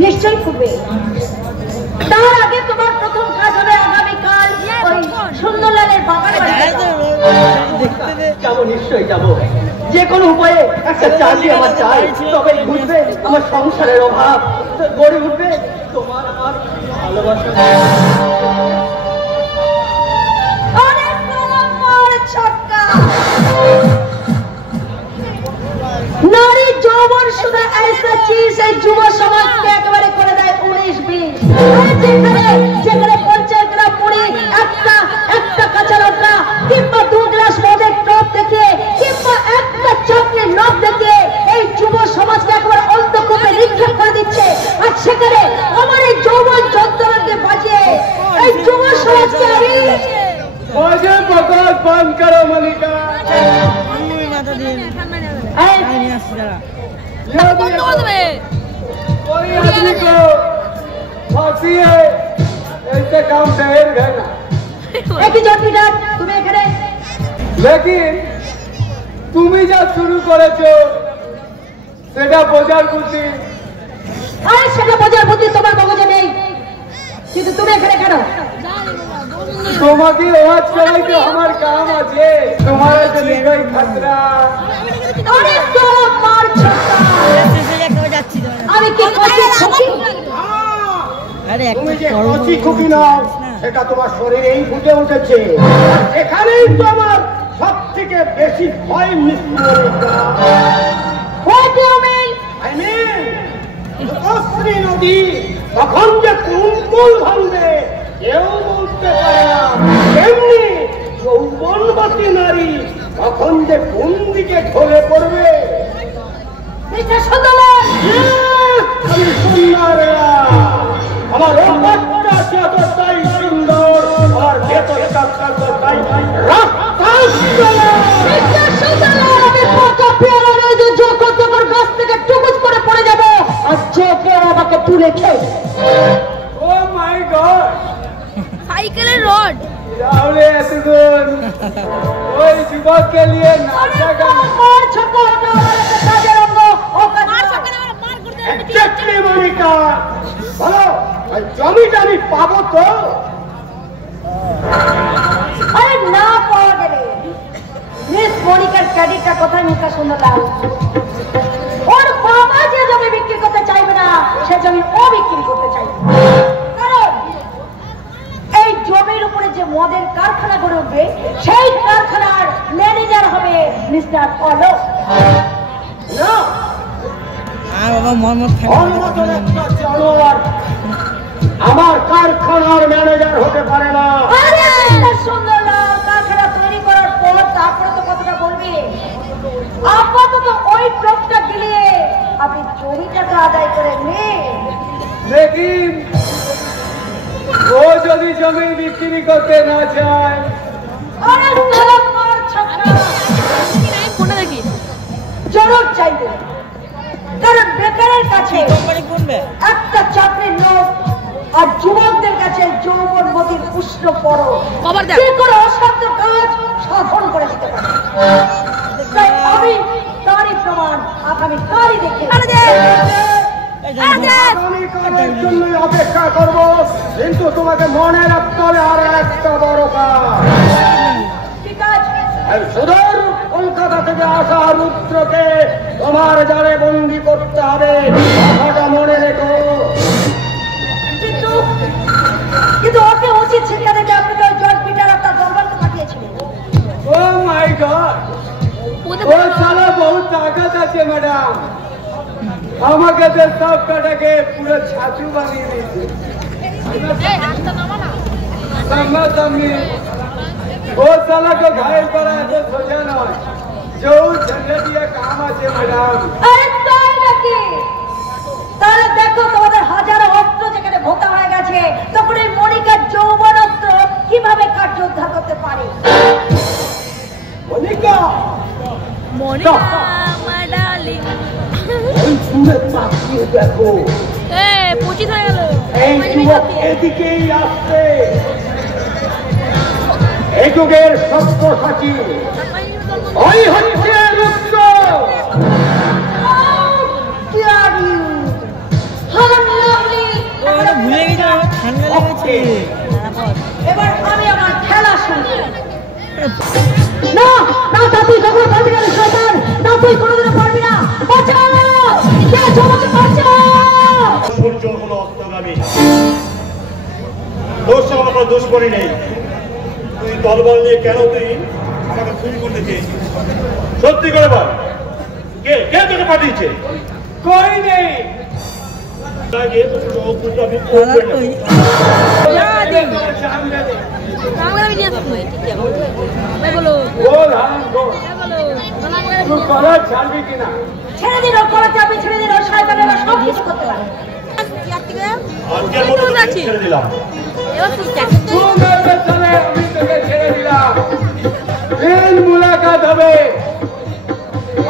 নিশ্চয়ই খুবই। তার আগে তোমার প্রথম কাজ হবে আগামীকাল ওই সুন্দরলালের বাবার বাড়িতে যাওয়া। যাবো, নিশ্চয়ই যাবো। যে কোনো উপায়ে একটা চাকরি আমার চাই, তবে বুঝবে আমার সংসারের অভাব গড়ে উঠবে তোমার আমার ভালোবাসা। অনেক নম্বর ছক্কা। নারী যৌবন শুধু ऐसा चीज है যুব সমাজকে একেবারে করে দেয় 19-20। যেখানে পঞ্চায়েতরা পড়ে একটা কাঁচা লঙ্কা কিংবা 2 গ্লাস মদের টপ দেখে কিংবা একটা চাকরির লোভ দেখে এই যুব সমাজকে একেবারে অন্ধকূপে নিক্ষেপ করে দিচ্ছে। আর সেখানে আমার এই যৌবন যন্ত্রণাকে বাঁচিয়ে এই যুব সমাজকে আমি বাজে বকর বন্ধ করো মনিকা। कोई आदमी को फांसी है ऐसे काम शहर गए ना एक ही जॉर्ज তুমি এখানে लेकिन তুমি যা শুরু করেছো সেটা বোঝার বুদ্ধি আরে সেটা বোঝার বুদ্ধি তোমার মগজে নেই কিন্তু তুমি এখানে কেন তোমাকে আওয়াজ করাইতে আমার কাম আছে তোমার তো নিগই খতরা আরে তোরা মার ছক্কা আমি কি করছি তুমি যে কচি খুকি নাও সেটা তোমার শরীরেই ফুটে উঠেছে এখানেই তো আমার সব থেকে বেশি ভয় মিসমরিকা What do you mean? I mean, অশ্রী নদী তখন যে কুলকুল ভাঙবে কেউ বলতে পারে না তেমনি যৌবনবতী নারী তখন যে কোন দিকে ঢলে পড়বে মিস্টার সুন্দরলাল আমি সুন্দরেরা আমার রূপটা যতটাই সুন্দর আমার ভেতরটা ততটাই মিস্টার সুন্দরলাল আমি পাকা পেয়ারা নয় যে যখন তোমার গাছ থেকে টুকুস করে পড়ে যাব আর যে কেউ আমাকে তুলে খেয়ে ও মাই গড সাইকেলের রড তাহলে এতক্ষণ ওই যুবককে নিয়ে নাচা গান মার ছক্কা হলো আমার একটা কাজের অঙ্গ ও মার ছক্কা না মার করতে এক্স্যাক্টলি মনিকা বলো ওই জমিটা আমি পাবো তো আরে না পাওয়া গেলে মিস মনিকার ক্রেডিটটা কোথায় মিস্টার সুন্দরলাল ওর বাবা যে জমি বিক্রি করতে চাইবে না সে জমি ও বিক্রি করতে চাইবে কারণ এই জমির উপরে যে মদের কারখানা গড়ে উঠবে সেই কারখানার ম্যানেজার হবে মিস্টার অলোক না ওর মতন একটা জানোয়ার আমার কারখানার ম্যানেজার হতে পারে না আরে মিস্টার সুন্দরলাল কারখানা তৈরি করার পর তারপরে তো কথাটা বলবি আপাতত ওই ব্লকটা গিলিয়ে আপনি জমিটাকে আদায় করে নিন लेकिन वो যদি জমি বিক্রি করতে না চায় আরে তোরা মার ছক্কা আমি ফোনে দেখি জরুর চাইবে কারণ বেকারের কাছে একটা চাকরির লোক আর যুবকদের কাছে যৌবনবতীর উষ্ণ পরো খবর দেখ। যে কোনো অসাধ্য কাজ সাধন করে দিতে পারে তাই আমি তারই প্রমাণ আগামীকালই দেখে আগামীকালের জন্য অপেক্ষা করব কিন্তু তোমাকে মনে রাখতে হবে আর একটা বড় কাজ ঠিক আছে এই সুদূর কলকাতা থেকে আসা রুদ্রকে তোমার জালে বন্দি করতে হবে কথাটা মনে রেখো কিন্তু ওকে উচিত শিক্ষা দেবে আপনি তো জর্জ পিটার আপনার দরবারকে পাঠিয়েছিলেন ও মাই গড ও সালা বহুত তাকাত আছে ম্যাডাম আমাকে তো সব কাটাকে পুরো ছাতু বানিয়ে দিয়েছে সামনাসামনি ও সালা को घायल करा तो सोचा নয় जो झंडा दिया काम আছে ম্যাডাম আরে তাই নাকি তাহলে দেখো তোমাদের হাজারো অস্ত্র যেখানে ভোতা হয়ে গেছে তখন এই মনিকার যৌবন অস্ত্র কিভাবে কার্য উদ্ধার করতে পারে মনিকা মনিকা মাই ডার্লিং ওই দূরে তাকিয়ে দেখো এ 25 হয়ে গেল এই যুবক এদিকেই আসছে এই যুগের সব্যসাচী ওই হচ্ছে রুদ্র এবার আমি আমার খেলা শুরু না না তা তুই কখনো পারবি না শয়তান না তুই কোনোদিনও পারবি না বাঁচাও কে জমাকে বাঁচাও সূর্য হলো অস্তগামী দোষ আমার কোনো দোষ করি নেই তুই তলবল নিয়ে কেন তুই আমাকে খুন করতে চেয়েছিস সত্যি করে বল কে কে তোকে পাঠিয়েছে कोई नहीं গিয়ে তোর চোখ দুটো আমি করবে না सामने दे বাংলা ভিডিও দেখো ঠিক আছে ভাই বলো बोल हाँ बोल বলো বাংলা तू कलर छाड़बी की ना ছেড়ে দিন ওর কলাতে আপনি ছেড়ে দিন ওর শয়তানেরা সব কিছু করতে পারে আজকের মতো তোকে ছেড়ে দিলাম এবার তুই দেখ तू मेरे चले अभी तक छेड़े दिला फिर मुलाकात হবে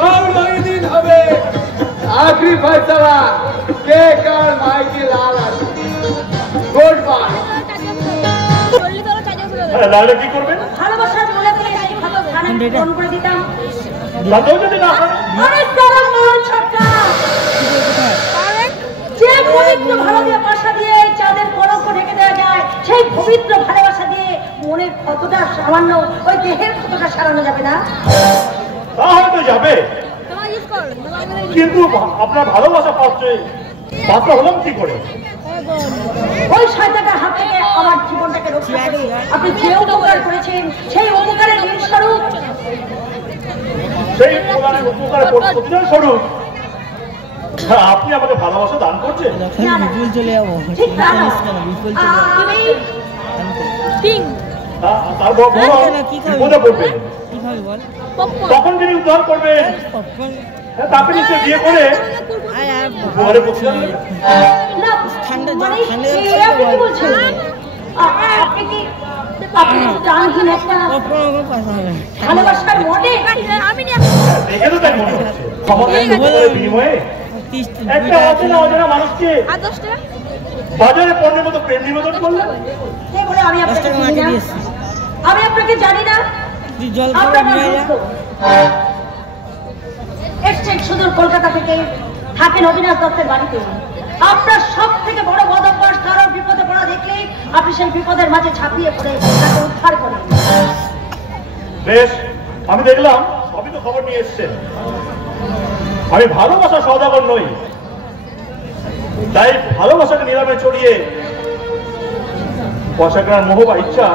और वही दिन হবে आखिरी फैसला के का তাহলে কি করবেন? ভালোবাসার মূলে থেকে সেই ক্ষত স্থানে পূরণ করে দিতাম। তাতেও যদি না হয়? অনেক তারা মরণ ছটকা যে পবিত্র ভালো দিয়ে বাসা দিয়ে চাঁদের কলঙ্ক ঢেকে দেওয়া যায়, সেই পবিত্র ভালোবাসা দিয়ে মনের ক্ষতটা সামান্য, ওই দেহের ক্ষতটা সারানো যাবে না? তা হয়তো যাবে, কিন্তু আপনার ভালোবাসা পাত্র হলাম কি করে? ওই শয়তানের হাত থেকে আমার জীবনটাকে রক্ষা করে আপনি যে উপকার করেছেন, সেই উপকারের স্বরূপ, সেই উপকারের প্রতিদান স্বরূপ আপনি আমাকে ভালোবাসা দান করছেন? ঠিক না? তারপর বিপদে পড়বেন, তখন যিনি উদ্ধার করবেন তাকে নিশ্চয় বিয়ে করে প্রতিদান দেবেন। ভালোবাসার মনে দেখে তো তাই মনে হচ্ছে ক্ষমতার বিনিময়ে একটা অচেনা মানুষকে বাজারে পণ্যের মতো প্রেম নিবেদন করলেন। আমি আপনাকে জানি না। এসছেন সুদূর কলকাতা থেকে, থাকেন অবিনাশ দত্তের বাড়িতে। আপনার সব থেকে বড় বদ অভ্যাস, কারোর বিপদে পড়া দেখলে আপনি সেই বিপদের মাঝে ঝাঁপিয়ে পড়ে তাকে উদ্ধার করেন। বেশ, আমি দেখলাম সবই তো খবর নিয়ে এসছেন। আমি ভালোবাসা সওদাগর নই, তাই ভালোবাসাকে নিলামে চড়িয়ে পয়সা কেনার মোহ বা ইচ্ছা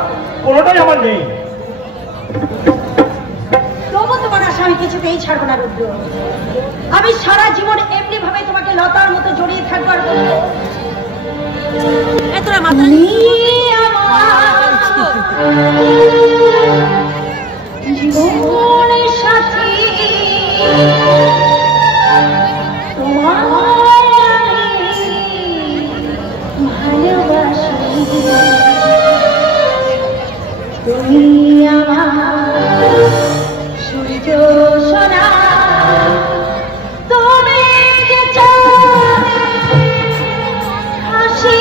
কোনোটাই আমার নেই। তোমার আশা আমি কিছুতেই ছাড়বো না রুদ্র। আমি সারা জীবন এমনি ভাবে তোমাকে লতার মতো জড়িয়ে থাকবার বলবো। জীবনের সাথী তোমার ভালোবাসি, তুমি আমার সূর্য সোনা, তুমি যে হাসি,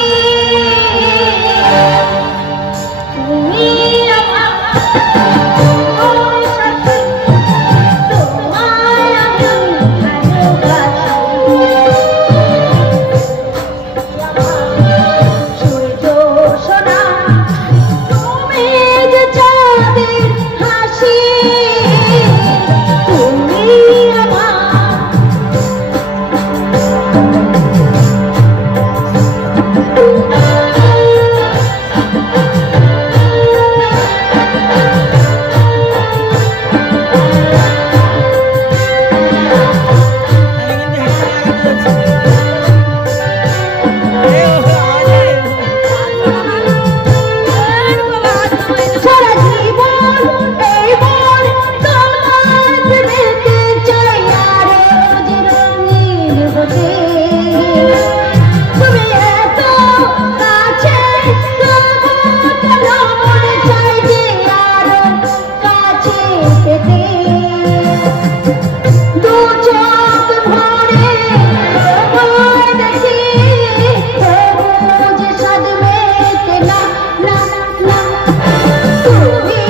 তুমি আমার সাথী, তোমার আমি ভালোবাসি, সূর্য সোনা, তুমি যে চাঁদের হাসি, তুমি আমার সারা জীবন এই মন তোমার প্রেমেতে চাই আরো যে রঙিন হতে, তুমি এত কাছে তবু কেন মনে চাই যে আরো কাছে পেতে, দু চোখ ভরে তোমায় দেখি তবু যে স্বাদ মেটে না, না, না। তুমি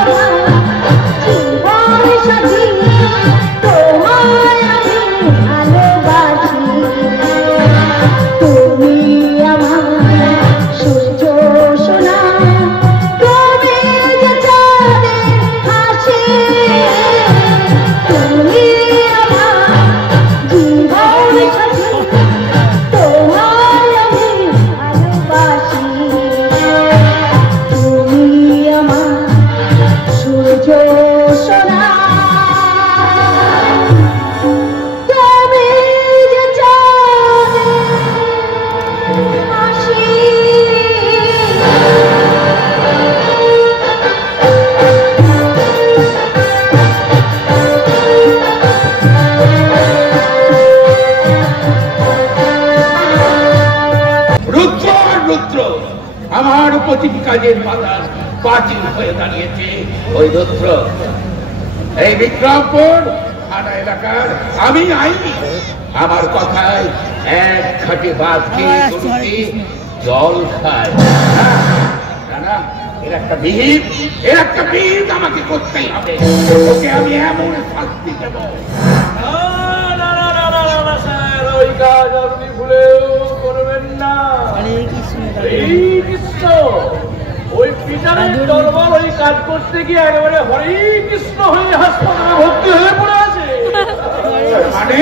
আমার জীবন সাথী, তোমায় আমি ভালোবাসি, তুমি আমার সূর্য সোনা, তুমি যে চাঁদের হাসি, তুমি আমার জীবন সাথী, তোমায় আমি ভালোবাসি, তুমি আমার সূর্য সোনা, তুমি যে চাঁদের হাসি। রুদ্র আর রুদ্র আমার প্রতিটি কাজের বাধার বাতিল হয়ে দাঁড়িয়েছে। ওই রুদ্র, এই বিক্রমপুর থানা এলাকার আমি আইনি, আমার কথায় এক খাটে বাদ খেয়ে গরুটি জল খায়। না, এর একটা বিহিত আমাকে করতেই হবে। ওকে আমি এমন শাস্তি দেব। ওই কাজ আপনি ভুলেও করবেন না। কৃষ্ণ ওই পিতারের দরবার ওই কাজ করতে গিয়ে একেবারে হরে কৃষ্ণ হয়ে হাসপাতালে ভর্তি হয়ে পড়ে আছে। মানে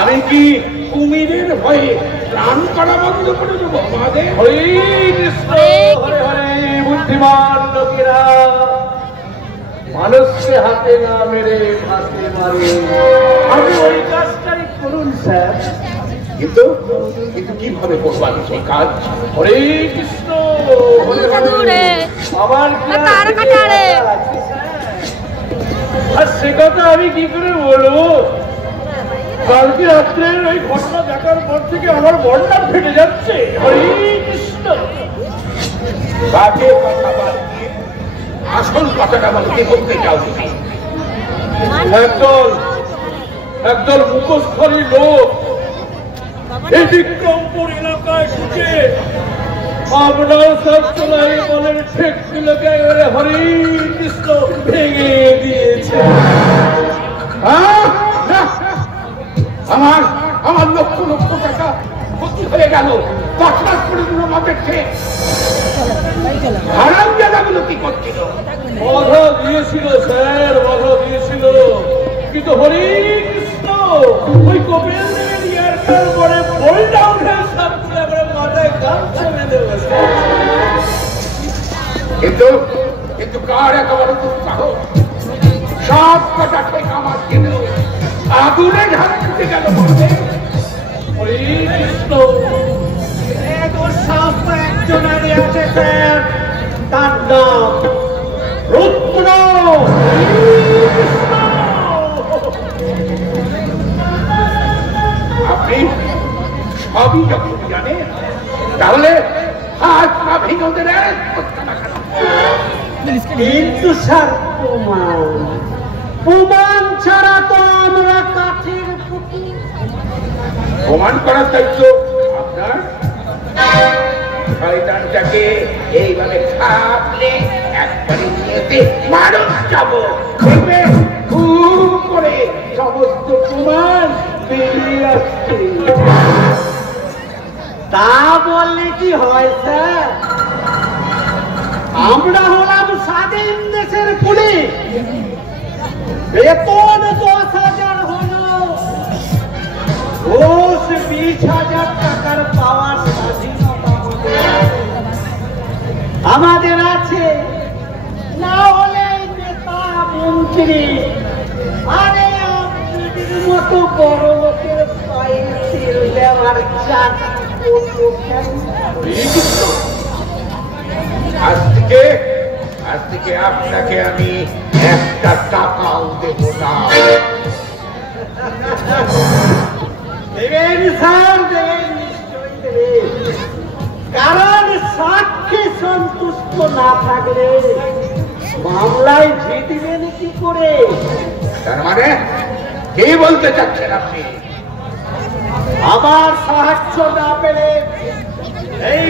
আমি কি কুমিরের ভয়ে প্রাণ করা বন্ধ করে দেবো? আমাদের হরে কৃষ্ণ হরে হরে। বুদ্ধিমান লোকেরা মানুষকে হাতে না মেরে হাতে মারে। আমি ওই কাজটাই করুন স্যার। কিন্তু কিভাবে করবো আমি সেই কাজ? হরে কৃষ্ণ আমার আর সে কথা আমি কি করে বলবো? কালকে রাত্রে ওই ঘটনা দেখার পর থেকে আমার মনটা ফেটে যাচ্ছে। হরে কৃষ্ণ। বাজে কথা বাদ দিয়ে আসল কথাটা বলতে করতে চাও তুমি? একদল মুখস্থলী লোক এই বিক্রমপুর এলাকায় ঢুকে আপনার সব চলাই বলের ঠেকগুলোকে হরে কৃষ্ণ ভেঙে দিয়েছে। আমার লক্ষ লক্ষ টাকা ক্ষতি হয়ে গেল। বসবাস করে দিল মাপের ঠেক। হারাম জায়গাগুলো কি করছিল? বাধা দিয়েছিল স্যার, বাধা দিয়েছিল, কিন্তু হরে কৃষ্ণ ওই কপিল দেবের ইয়ারকার পরে বলটা উঠে সবগুলো করে মাথায় গামছা বেঁধে বসে। কিন্তু কার একেবারে দুঃসাহ, সব কটা ঠেক আমার ছিল। আগুনে ঝাড় ছুটে গেল বলতে। হরে কৃষ্ণ। একজনারই আছে স্যার, তার নাম রুদ্র। আপনি সবই যখন জানেন তাহলে হাত পা ভিগোদের কিন্তু স্যার প্রমাণ ছাড়া তো আমরা কাঠের পুতুল। প্রমাণ করার দায়িত্ব আপনার। শয়তানটাকে এইভাবে খাপলে একবারে নিয়েতে মানুষ যাবো, দেখবে খুব করে সমস্ত প্রমাণ বেরিয়ে আসছে। তা বললে কি হয় স্যার? আমরা হলাম স্বাধীন দেশের পুলিশ, বেতন 10,000 হলো, ঘুষ 20,000 টাকার পাওয়ার স্বাধীনতা আমাদের আছে। না হলে নেতা মন্ত্রী আরে আপনাদের মতো বড় লোকের পায়ে তেল দেওয়ার চাপ আজ থেকে আপনাকে আমি একটা টাকাও দেব না। দেবেন স্যার, দেবেন, নিশ্চয়ই দেবেন। কারণ সাক্ষী সন্তুষ্ট না থাকলে মামলায় জিতবেন কি করে? তার মানে কি বলতে চাচ্ছেন আপনি? আমার সাহায্য না পেলে এই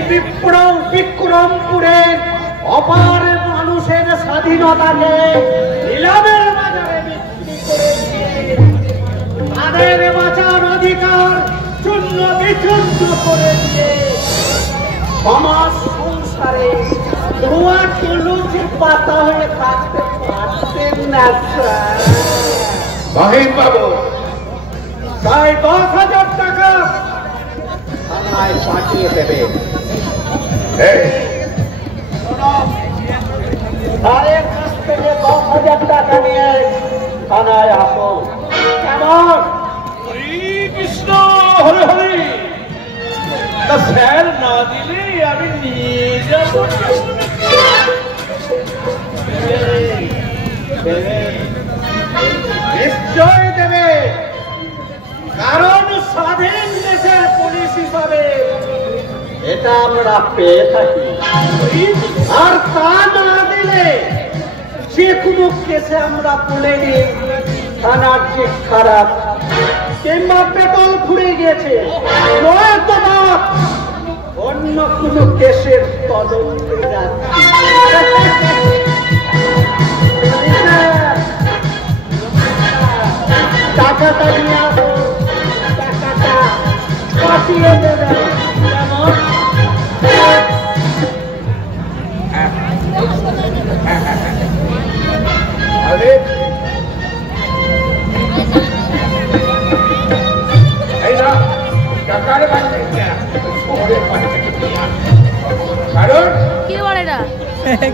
বিক্রমপুরের অপার মানুষের স্বাধীনতাকে নিলামের বাজারে বিক্রি করে দিয়ে তাদের বাঁচার অধিকার চূর্ণ বিচূর্ণ করে দিয়ে সমাজ সংসারে ধোঁয়া তুলুচ পাতা হয়ে থাকতে পারতেন না স্যার। মহিম বাবু, তাই 10,000 টাকা থানায় পাঠিয়ে দেবে। তাদের কাছ থেকে 10,000 টাকা নিয়ে থানায় আসো। কেমন? হরে কৃষ্ণ হরে হরে। তা স্যার না দিলে আমি নিয়ে যাব। নিশ্চয় দেবে, কারণ স্বাধীন দেশের পুলিশ হিসাবে এটা আমরা পেয়ে থাকি। আর তা না দিলে যে কোনো কেসে আমরা তুলে নিই থানার যে খারাপ কিংবা পেট্রোল ফুরিয়ে গেছে নয়তো অন্য অন্য কোনো কেসের তদন্তে যাচ্ছি। টাকাটা নিয়ে আসো, টাকাটা পাঠিয়ে দেবে। আরে এই না টাকার বাড়ি শহরের বাড়ি কারণ কি বলে না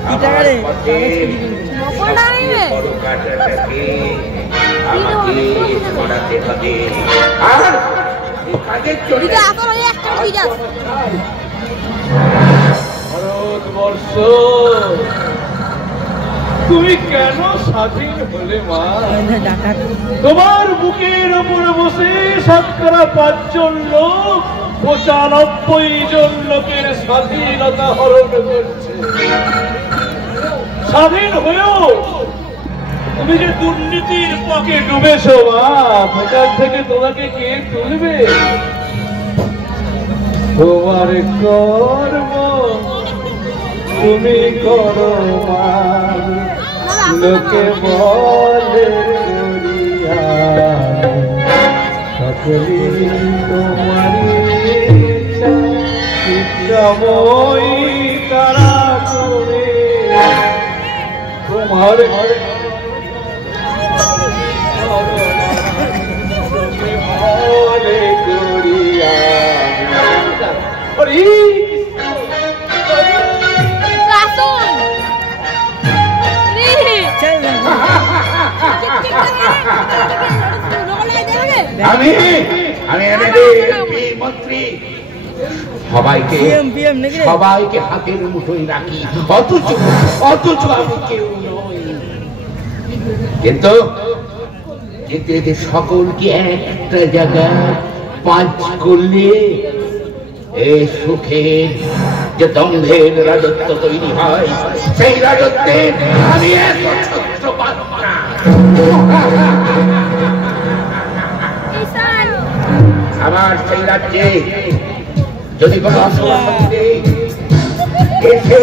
কি টাকা রে নকল না নিবে আমাকে হবে আর কাজের চলে দিদা আপনার ওই একটা দিদা ভারতবর্ষ তুমি কেন স্বাধীন হলে মা? তোমার বুকের উপরে বসে ৫% লোক ৯৫ জন লোকের স্বাধীনতা হরণ করছে। স্বাধীন হয়েও তুমি যে দুর্নীতির পাকে ডুবেছ মা, এখান থেকে তোমাকে কে তুলবে? তোমার কর্ম তুমি করো মা, লোকে বলে সকলি তোমারি চিত্রময়ী তারা করে তোমার বলে করিয়া আমি মন্ত্রী সবাইকে হাতের মুঠোয় রাখি, অথচ আমি কেউ নই। কিন্তু এদের সকলকে একটা জায়গায় পাঁচ করলে এ সুখে যে দম্ভের রাজত্ব তৈরি হয়, সেই রাজত্বে আমি একচ্ছত্র বাচ্চা। আমার সেই রাজ্যে যদি কোনো অসুবিধা এসে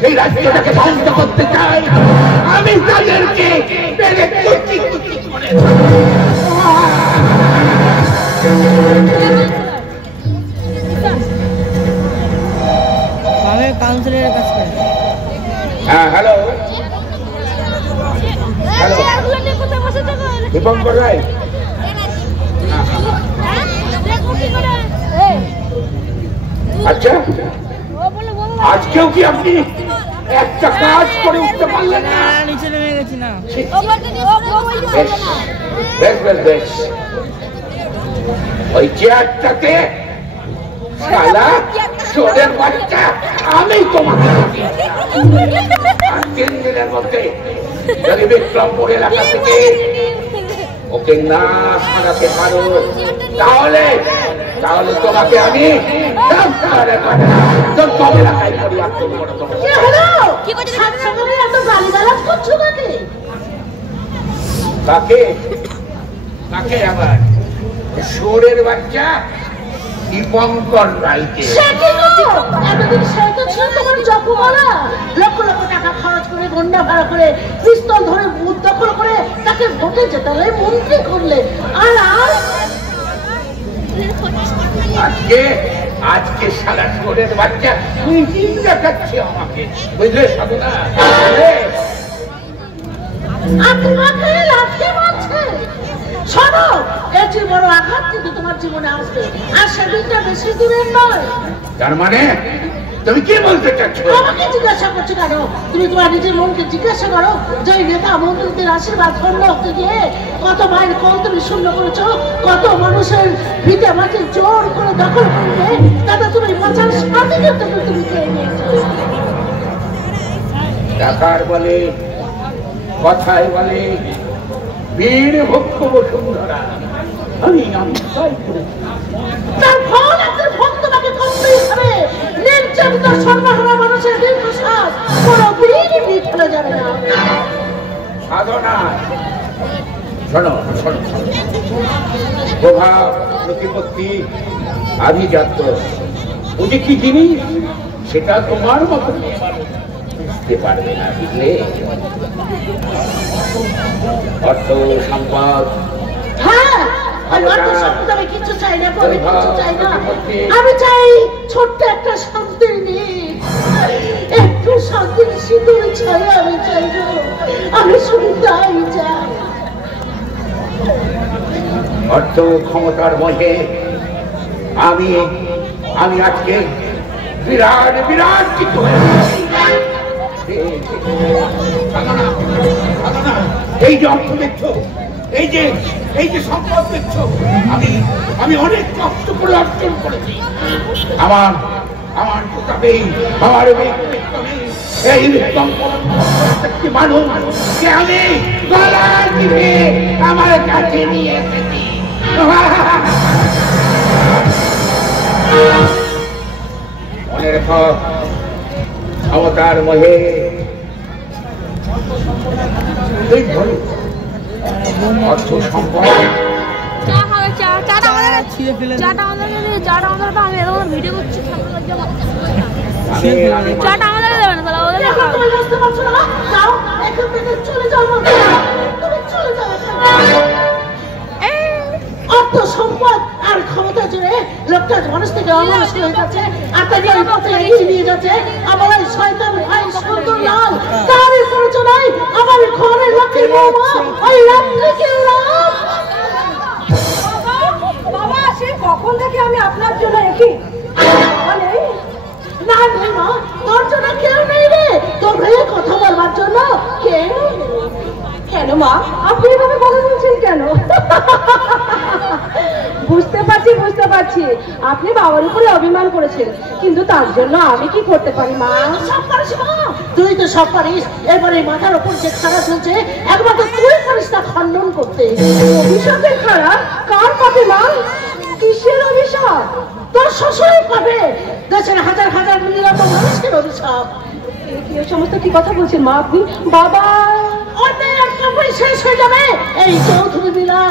সেই রাজ্যটাকে বন্ধ করতে চাই, আমি তাদেরকে মেরে কুচি কুচি করে কাউন্সিলরের কাছ থেকে। হ্যাঁ, হ্যালো দীপঙ্কর রায়। আচ্ছা, আজকেও কি আপনি একটা কাজ করে উঠতে পারলেন না? নিচে নেমে গেছি না। বেশ বেশ বেশ, ওই চেয়ারটাতে শালা চোরের বাচ্চা আমি তোমাকে 3 দিনের মধ্যে যদি বিক্রমপুর এলাকা থেকে ওকে না সারাতে পারো, তাহলে তোমাকে আমি এলাকায় পরিবর্তন করে দেবো। কাকে আবার? শোরের বাচ্চা দীপঙ্কর রায়কে। এতদিন সে তো ছিল তোমার জপমালা, লক্ষ লক্ষ টাকা খরচ করে, গন্ডা ভাড়া করে, পিস্তল ধরে বুথ দখল করে তাকে ভোটে জেতালে, মন্ত্রী করলে। আর আজকে সারা শোরের বাচ্চা মিটিং দেখাচ্ছে আমাকে, বুঝলে সাধনা? শোনো, এর চেয়ে বড় আঘাত কিন্তু তোমার জীবনে আসবে, আর সেদিনটা বেশি দূরের নয়। তার মানে তুমি কি বলতে চাচ্ছ? আমাকে জিজ্ঞাসা করছো কেন? তুমি তোমার নিজের মনকে জিজ্ঞাসা করো যে নেতা মন্ত্রীদের আশীর্বাদ শূন্য হতে গিয়ে কত মায়ের কল তুমি শূন্য করেছো, কত মানুষের ভিটে মাটি জোর করে দখল করবে, তাতে তুমি বাঁচার স্বাধীনতা তুমি পেয়ে নিয়েছো। টাকার বলে, কথায় বলে বীর ভক্ত বসুন্ধরা, আমি তাই করেছি। তার ফল একটা ভক্ত তোমাকে করতেই হবে। নির্যাতিত সর্বহারা মানুষের দীর্ঘশ্বাস কোনোদিনই বিফলে যাবে না। সাধনা শোনো শোনো, প্রভাব প্রতিপত্তি আভিজাত্য ও যে কি জিনিস সেটা তোমার মতো বুঝতে পারবে না, বুঝলে? অর্থ সম্পদ, হ্যাঁ, আমি অর্থ সম্পদ আমি কিছু চাই না, আমি কিছু চাই না। আমি চাই ছোট্ট একটা শান্তির নিক, একটু শান্তির সিঁদুর ছায়া আমি চাই না। আমি শুধু তাই চাই। অর্থ ক্ষমতার মধ্যে আমি আমি আজকে বিরাট বিরাট চিত্ত হয়ে গেছি। এই যে অর্থ দেখছো, এই যে সম্পদ দেখছো, আমি অনেক কষ্ট করে অর্জন করেছি। আমার প্রতাপেই, আমার এই উত্তম একটি মানুষকে আমি গলা টিপে আমার কাছে নিয়ে এসেছি। মনে রেখো, ক্ষমতার মহে অর্থ সম্পদ অর্থ সম্পদ আর ক্ষমতা জুড়ে লোকটা মানুষ থেকে অমানুষ হয়ে যাচ্ছে, আর তাকে ওই পথে এগিয়ে নিয়ে যাচ্ছে। আমার ওই শয়তান ভাই সুন্দর লাল, তার প্ররোচনায় আমার ঘরের লক্ষ্মীর বৌমা ওই রাত্রিকে বাবা, সে কখন থেকে আমি আপনার জন্য রেখি। না রে মা, তোর জন্য কেউ নেই রে, তোর ভাইয়ের কথা বলবার জন্য কেউ। কেন মা, আপনি এভাবে কথা বলছেন কেন? বুঝতে পারছি আপনি বাবার উপরে অভিমান করেছেন, কিন্তু তার জন্য আমি কি করতে পারি মা? সব পারিস মা, তুই তো সব পারিস। এবারে মাথার উপর যে খাড়া চলছে, একমাত্র তুই পারিস তা খণ্ডন করতে। অভিশাপের খাড়া কার পাবে মা? কিসের অভিশাপ? তোর শ্বশুরই পাবে, দেশের হাজার হাজার নিরীহ মানুষের অভিশাপ। এই সমস্ত কি কথা বলছেন মা আপনি? বাবা অনেক শেষ হয়ে যাবে এই চৌধুরী মিলা।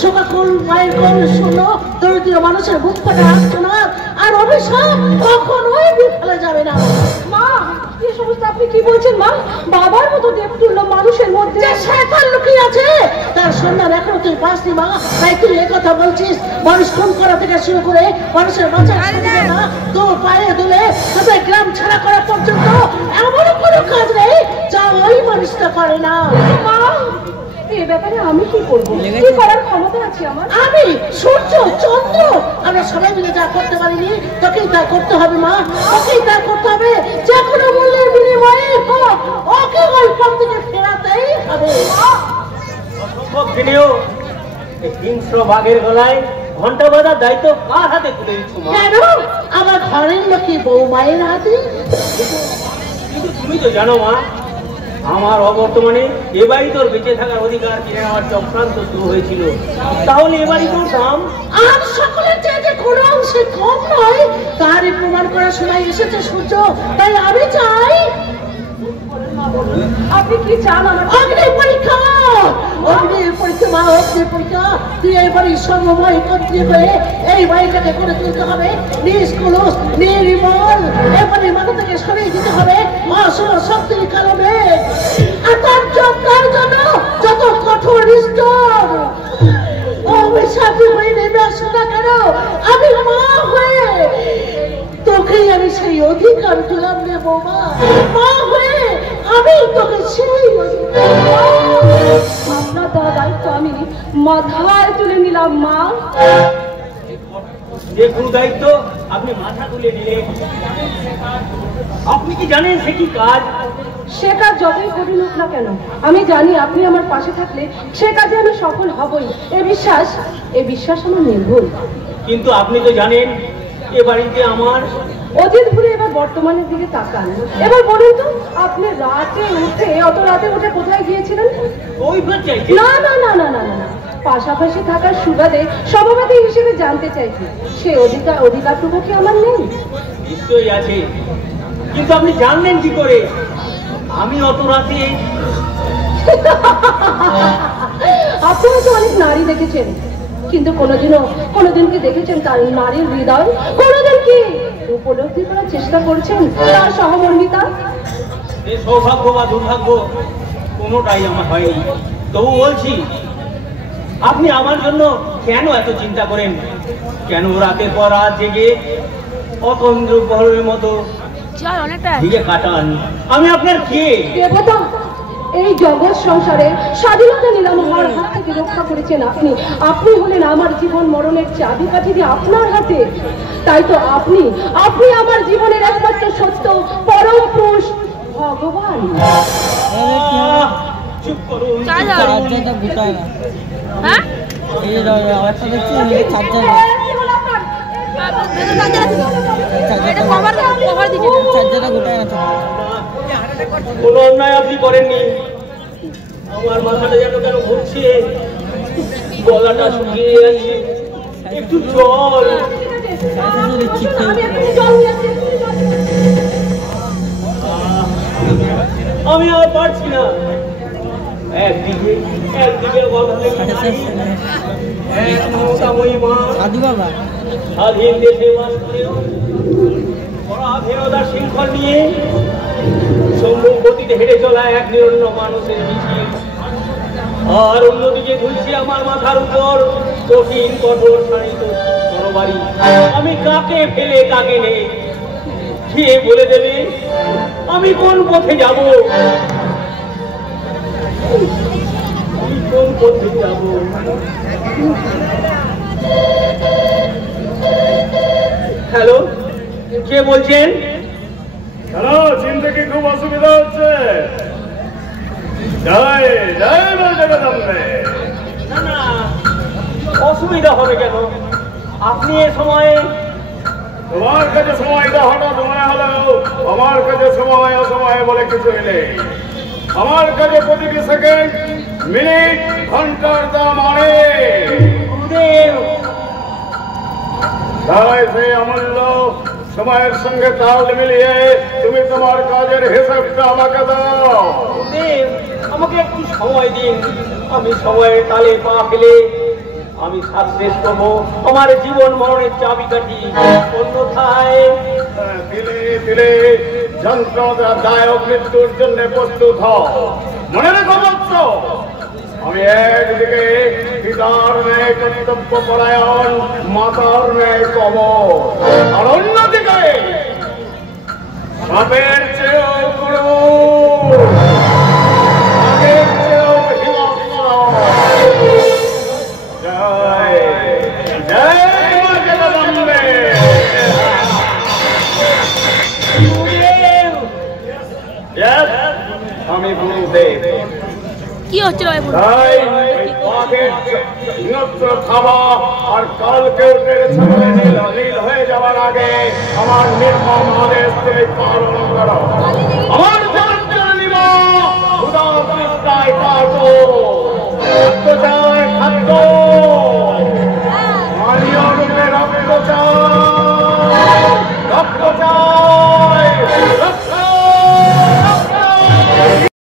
শোকাকুল মায়ের কোল শুনো, দরিদ্র মানুষের বুক ফাটা আর্তনাদ আর অভিশাপ কখনোই বিফলে যাবে না। মা, এই সমস্ত আপনি কি বলছেন মা? বাবার মতো দেবতুল্য মানুষের মধ্যে যে শয়তান লুকিয়ে আছে, তার সন্ধান এখনো তুই পাসনি মা। তাই তুই এ কথা বলছিস। মানুষ খুন করা থেকে শুরু করে মানুষের বাঁচার না তো পায়ে তুলে তবে গ্রাম ছাড়া করা পর্যন্ত এমন কোনো কাজ নেই যা ওই মানুষটা করে না। মা, এই ব্যাপারে আমি কি করবো? কি করার ক্ষমতা আছে আমার? আমি সূর্য চন্দ্র আমরা সবাই মিলে যা করতে পারিনি, তোকেই তা করতে হবে মা, তোকেই তা করতে হবে। যে কোনো মূল্যের বিনিময়ে হোক, ওকে ওই পথ থেকে ফেরাতেই হবে। অসম্ভব দিনেও এই হিংস্র বাঘের গলায় ঘন্টা বাজার দায়িত্ব কার হাতে তুলে দিচ্ছ মা? কেন? আমার ঘরের লোকে বউ মায়ের হাতে। কিন্তু তুমি তো জানো মা, আমার অবর্তমানে এ বাড়ি তোর বেঁচে থাকার অধিকার কিনে নেওয়ার চক্রান্ত শুরু হয়েছিল। তাহলে এ বাড়ি তোর দাম আর সকলের চেয়ে যে কোনো অংশে কম নয় তারই প্রমাণ করার সময় এসেছে সূর্য। তাই আমি চাই আপনি কি চান আমার? অগ্নি পরীক্ষা, অগ্নি পরীক্ষা মা, অগ্নি পরীক্ষা। তুই এবারই সর্বময় একত্রিত হয়ে এই বাড়িটাকে করে তুলতে হবে নিষ্কলুষ নির্মল। এবারে মাথা থেকে সরিয়ে দিতে হবে অসুর শক্তির কারণে। আর তার জন্য যত কঠোর স্তর অভিশাপী হয়ে নেমে আসো না কেন, আমি মা হয়ে তোকেই আমি সেই অধিকার তুলাম রে বৌমা। মা হয়ে আমি তোকে সেই আপনার দেওয়া দায়িত্ব আমি মাথায় তুলে নিলাম মা। যে কোনো দায়িত্ব আপনি মাথা তুলে নিলেন, আপনি কি জানেন সে কি কাজ? সে কাজ যতই কঠিন হোক না কেন, আমি জানি আপনি আমার পাশে থাকলে সে কাজে আমি সফল হবই। এ বিশ্বাস আমার নির্ভুল। কিন্তু আপনি তো জানেন এ বাড়িতে আমার অতীত ভুলে এবার বর্তমানের দিকে তাকান। এবার বলুন তো, আপনি অত রাতে উঠে কোথায় গিয়েছিলেন? ওই ঘর চাইছে না না না না না না, পাশাপাশি থাকার সুবাদে সভাপতি হিসেবে জানতে চাইছি, সে অধিকারটুকু কি আমার নেই? নিশ্চয়ই আছে, কিন্তু আপনি জানলেন কি করে আমি অত রাতে? আপনি তো অনেক নারী দেখেছেন, কিন্তু কোনোদিন কি দেখেছেন তার নারীর হৃদয়? কোনোদিন কি উপলব্ধি করার চেষ্টা করছেন তার সহমর্মিতা? এই সৌভাগ্য বা দুর্ভাগ্য কোনোটাই আমার হয়নি। তবু বলছি, আপনি আমার জন্য কেন এত চিন্তা করেন? কেন রাতের পর রাত জেগে অতন্দ্র প্রহরের মতো দিকে কাটান? আমি আপনার কে? দেবতা, এই জগৎ সংসারে স্বাধীনতা নিলাম হওয়ার হাত থেকে রক্ষা করেছেন আপনি। আপনি হলেন আমার জীবন মরণের চাবিকাঠি দিয়ে আপনার হাতে। তাই তো আপনি আমার জীবনের একমাত্র সত্য পরম পুরুষ ভগবান। চুপ করুন। চার্জারটা গোটায় না। হ্যাঁ, এই যে আরেকটা দেখছি চার্জার, চার্জারটা গোটায় না। কোনো অন্যায় আপনি করেননি। আমার মাথাটা যেন কেন ঘুরছে, গলাটা শুকিয়ে যাচ্ছে, একটু জল। আমি আর পারছি না। একদিকে সাধু বাবা স্বাধীন দেশে বাস করেও পরাধীনতার শৃঙ্খল নিয়ে সম্ভব গতিতে হেঁটে চলা এক নিরন্ন মানুষের মিছিল, আর অন্যদিকে ঝুলছে আমার মাথার উপর কঠিন কঠোর শানিত তরবারি। আমি কাকে ফেলে কাকে নেই, কে বলে দেবে আমি কোন পথে যাব? আমি কোন পথে যাব? হ্যালো, কে বলছেন? হ্যালো, চিনতে কি খুব অসুবিধা হচ্ছে? জয় জয় মা জগদম্বে। না না, অসুবিধা হবে কেন? আপনি এ সময়ে? তোমার কাছে সময়টা হঠাৎ মনে হলো, আমার কাছে সময় অসময় বলে কিছু নেই। আমার কাছে প্রতিটি সেকেন্ড, মিনিট, ঘন্টার দাম অনেক। গুরুদেব, তাই সেই অমূল্য সময়ের সঙ্গে তাল মিলিয়ে তুমি তোমার কাজের হিসাবটা আমাকে দাও। গুরুদেব, আমাকে একটু সময় দিন। আমি সময়ের তালে পা ফেলে আমি সাকসেস করবো আমার জীবন মরণের চাবিকাঠি। অন্যথায় দিলে দিলে যন্ত্রদায়ক মৃত্যুর জন্য প্রস্তুত হও। মনে রেখো বৎস, আমি একদিকে পিতার ন্যায় কর্তব্য পরায়ণ, মাতার ন্যায় কমল, আর অন্যদিকে সাপের চেয়েও ক্রূর, আগের চেয়েও হিংস্র। জয় জয় মা জগদম্বে। Yes, আমি গুরুদেব। কি হচ্ছে ভাই? তাই এই পাখির হিংস্র খাওয়া আর কালকে নীল হয়ে যাওয়ার আগে আমার নির্মম আদেশ তুমি পালন করো। আমার জন্ম নিব উদার পৃষ্ঠায় কাটো।